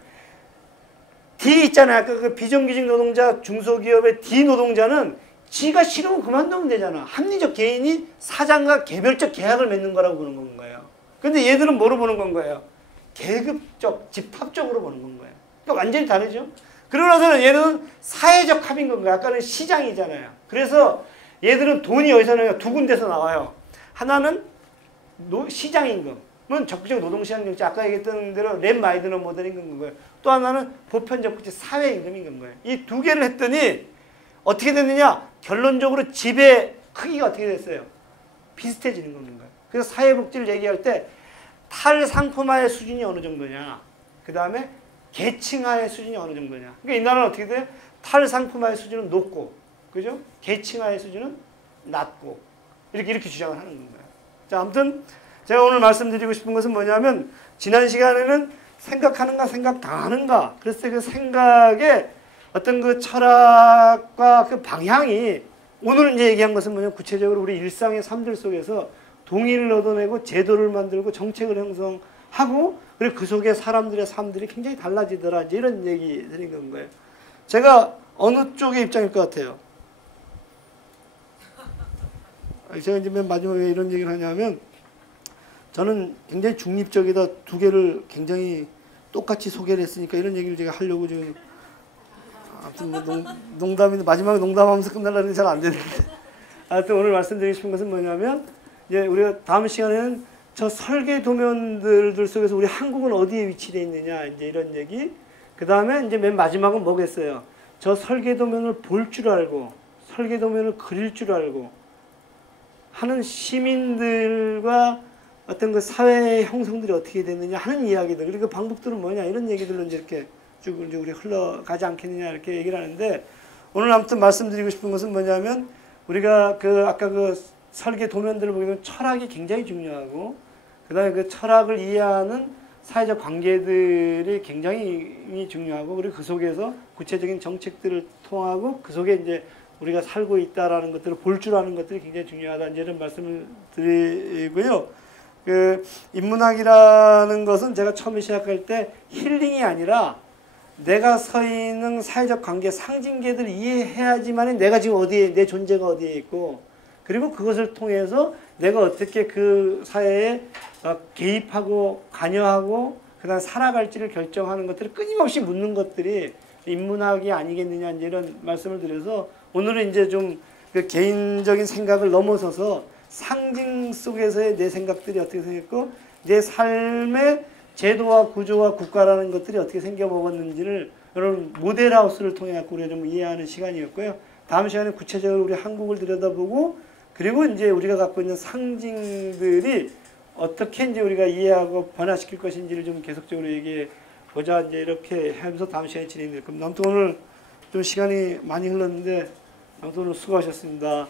D 있잖아요. 아까 그 비정규직 노동자, 중소기업의 D 노동자는 지가 싫으면 그만두면 되잖아. 합리적 개인이 사장과 개별적 계약을 맺는 거라고 보는 건 거예요. 근데 얘들은 뭐로 보는 건 거예요? 계급적, 집합적으로 보는 건 거예요. 그러니까 완전히 다르죠? 그러고 나서는 얘는 사회적 합인 건 거예요. 아까는 시장이잖아요. 그래서 얘들은 돈이 어디서 나와요? 두 군데서 나와요. 하나는 시장임금은 적극적 노동시장 정책, 아까 얘기했던 대로 랩 마이드너 모델인 건 거예요. 또 하나는 보편적 복지 사회임금인 건 거예요. 이 두 개를 했더니 어떻게 됐느냐? 결론적으로 집의 크기가 어떻게 됐어요? 비슷해지는 거예요. 그래서 사회복지를 얘기할 때 탈상품화의 수준이 어느 정도냐? 그 다음에 계층화의 수준이 어느 정도냐? 그러니까 이 나라는 어떻게 돼요? 탈상품화의 수준은 높고, 그죠? 계층화의 수준은 낮고, 이렇게 주장을 하는 건가요. 자, 아무튼 제가 오늘 말씀드리고 싶은 것은 뭐냐면, 지난 시간에는 생각하는가, 생각 당하는가. 그래서 그 생각의 어떤 그 철학과 그 방향이 오늘 이제 얘기한 것은 뭐냐면 구체적으로 우리 일상의 삶들 속에서 동의를 얻어내고 제도를 만들고 정책을 형성하고 그리고 그 속에 사람들의 삶들이 굉장히 달라지더라. 이런 얘기 드린 건 거예요. 제가 어느 쪽의 입장일 것 같아요? 제가 이제 맨 마지막에 왜 이런 얘기를 하냐면 저는 굉장히 중립적이다. 두 개를 굉장히 똑같이 소개를 했으니까 이런 얘기를 제가 하려고 지금 아무튼 뭐 농담인데 마지막에 농담하면서 끝날라는데 잘 안 되는데 하여튼 오늘 말씀드리고 싶은 것은 뭐냐면 이제 우리가 다음 시간에는 저 설계 도면들 속에서 우리 한국은 어디에 위치되어 있느냐 이제 이런 얘기 그 다음에 이제 맨 마지막은 뭐겠어요? 저 설계 도면을 볼 줄 알고 설계 도면을 그릴 줄 알고 하는 시민들과 어떤 그 사회 형성들이 어떻게 됐느냐 하는 이야기들 그리고 그 방법들은 뭐냐 이런 얘기들로 이제 이렇게 쭉 이제 우리 흘러가지 않겠느냐 이렇게 얘기를 하는데 오늘 아무튼 말씀드리고 싶은 것은 뭐냐면 우리가 그 아까 그 설계 도면들을 보게 되면 철학이 굉장히 중요하고 그 다음에 그 철학을 이해하는 사회적 관계들이 굉장히 중요하고 그리고 그 속에서 구체적인 정책들을 통하고 그 속에 이제 우리가 살고 있다라는 것들을 볼 줄 아는 것들이 굉장히 중요하다 이런 말씀을 드리고요. 그 인문학이라는 것은 제가 처음에 시작할 때 힐링이 아니라 내가 서 있는 사회적 관계 상징계들을 이해해야지만 내가 지금 어디에 내 존재가 어디에 있고 그리고 그것을 통해서 내가 어떻게 그 사회에 개입하고 관여하고 그다음 살아갈지를 결정하는 것들을 끊임없이 묻는 것들이 인문학이 아니겠느냐 이런 말씀을 드려서 오늘은 이제 좀 그 개인적인 생각을 넘어서서 상징 속에서의 내 생각들이 어떻게 생겼고 내 삶의 제도와 구조와 국가라는 것들이 어떻게 생겨 먹었는지를 여러분 모델하우스를 통해 갖고 우리가 좀 이해하는 시간이었고요. 다음 시간에 구체적으로 우리 한국을 들여다보고 그리고 이제 우리가 갖고 있는 상징들이 어떻게 이제 우리가 이해하고 변화시킬 것인지를 좀 계속적으로 얘기해 보자 이제 이렇게 하면서 다음 시간에 진행될 겁니다. 아무튼 오늘 좀 시간이 많이 흘렀는데 아무튼 오늘 수고하셨습니다.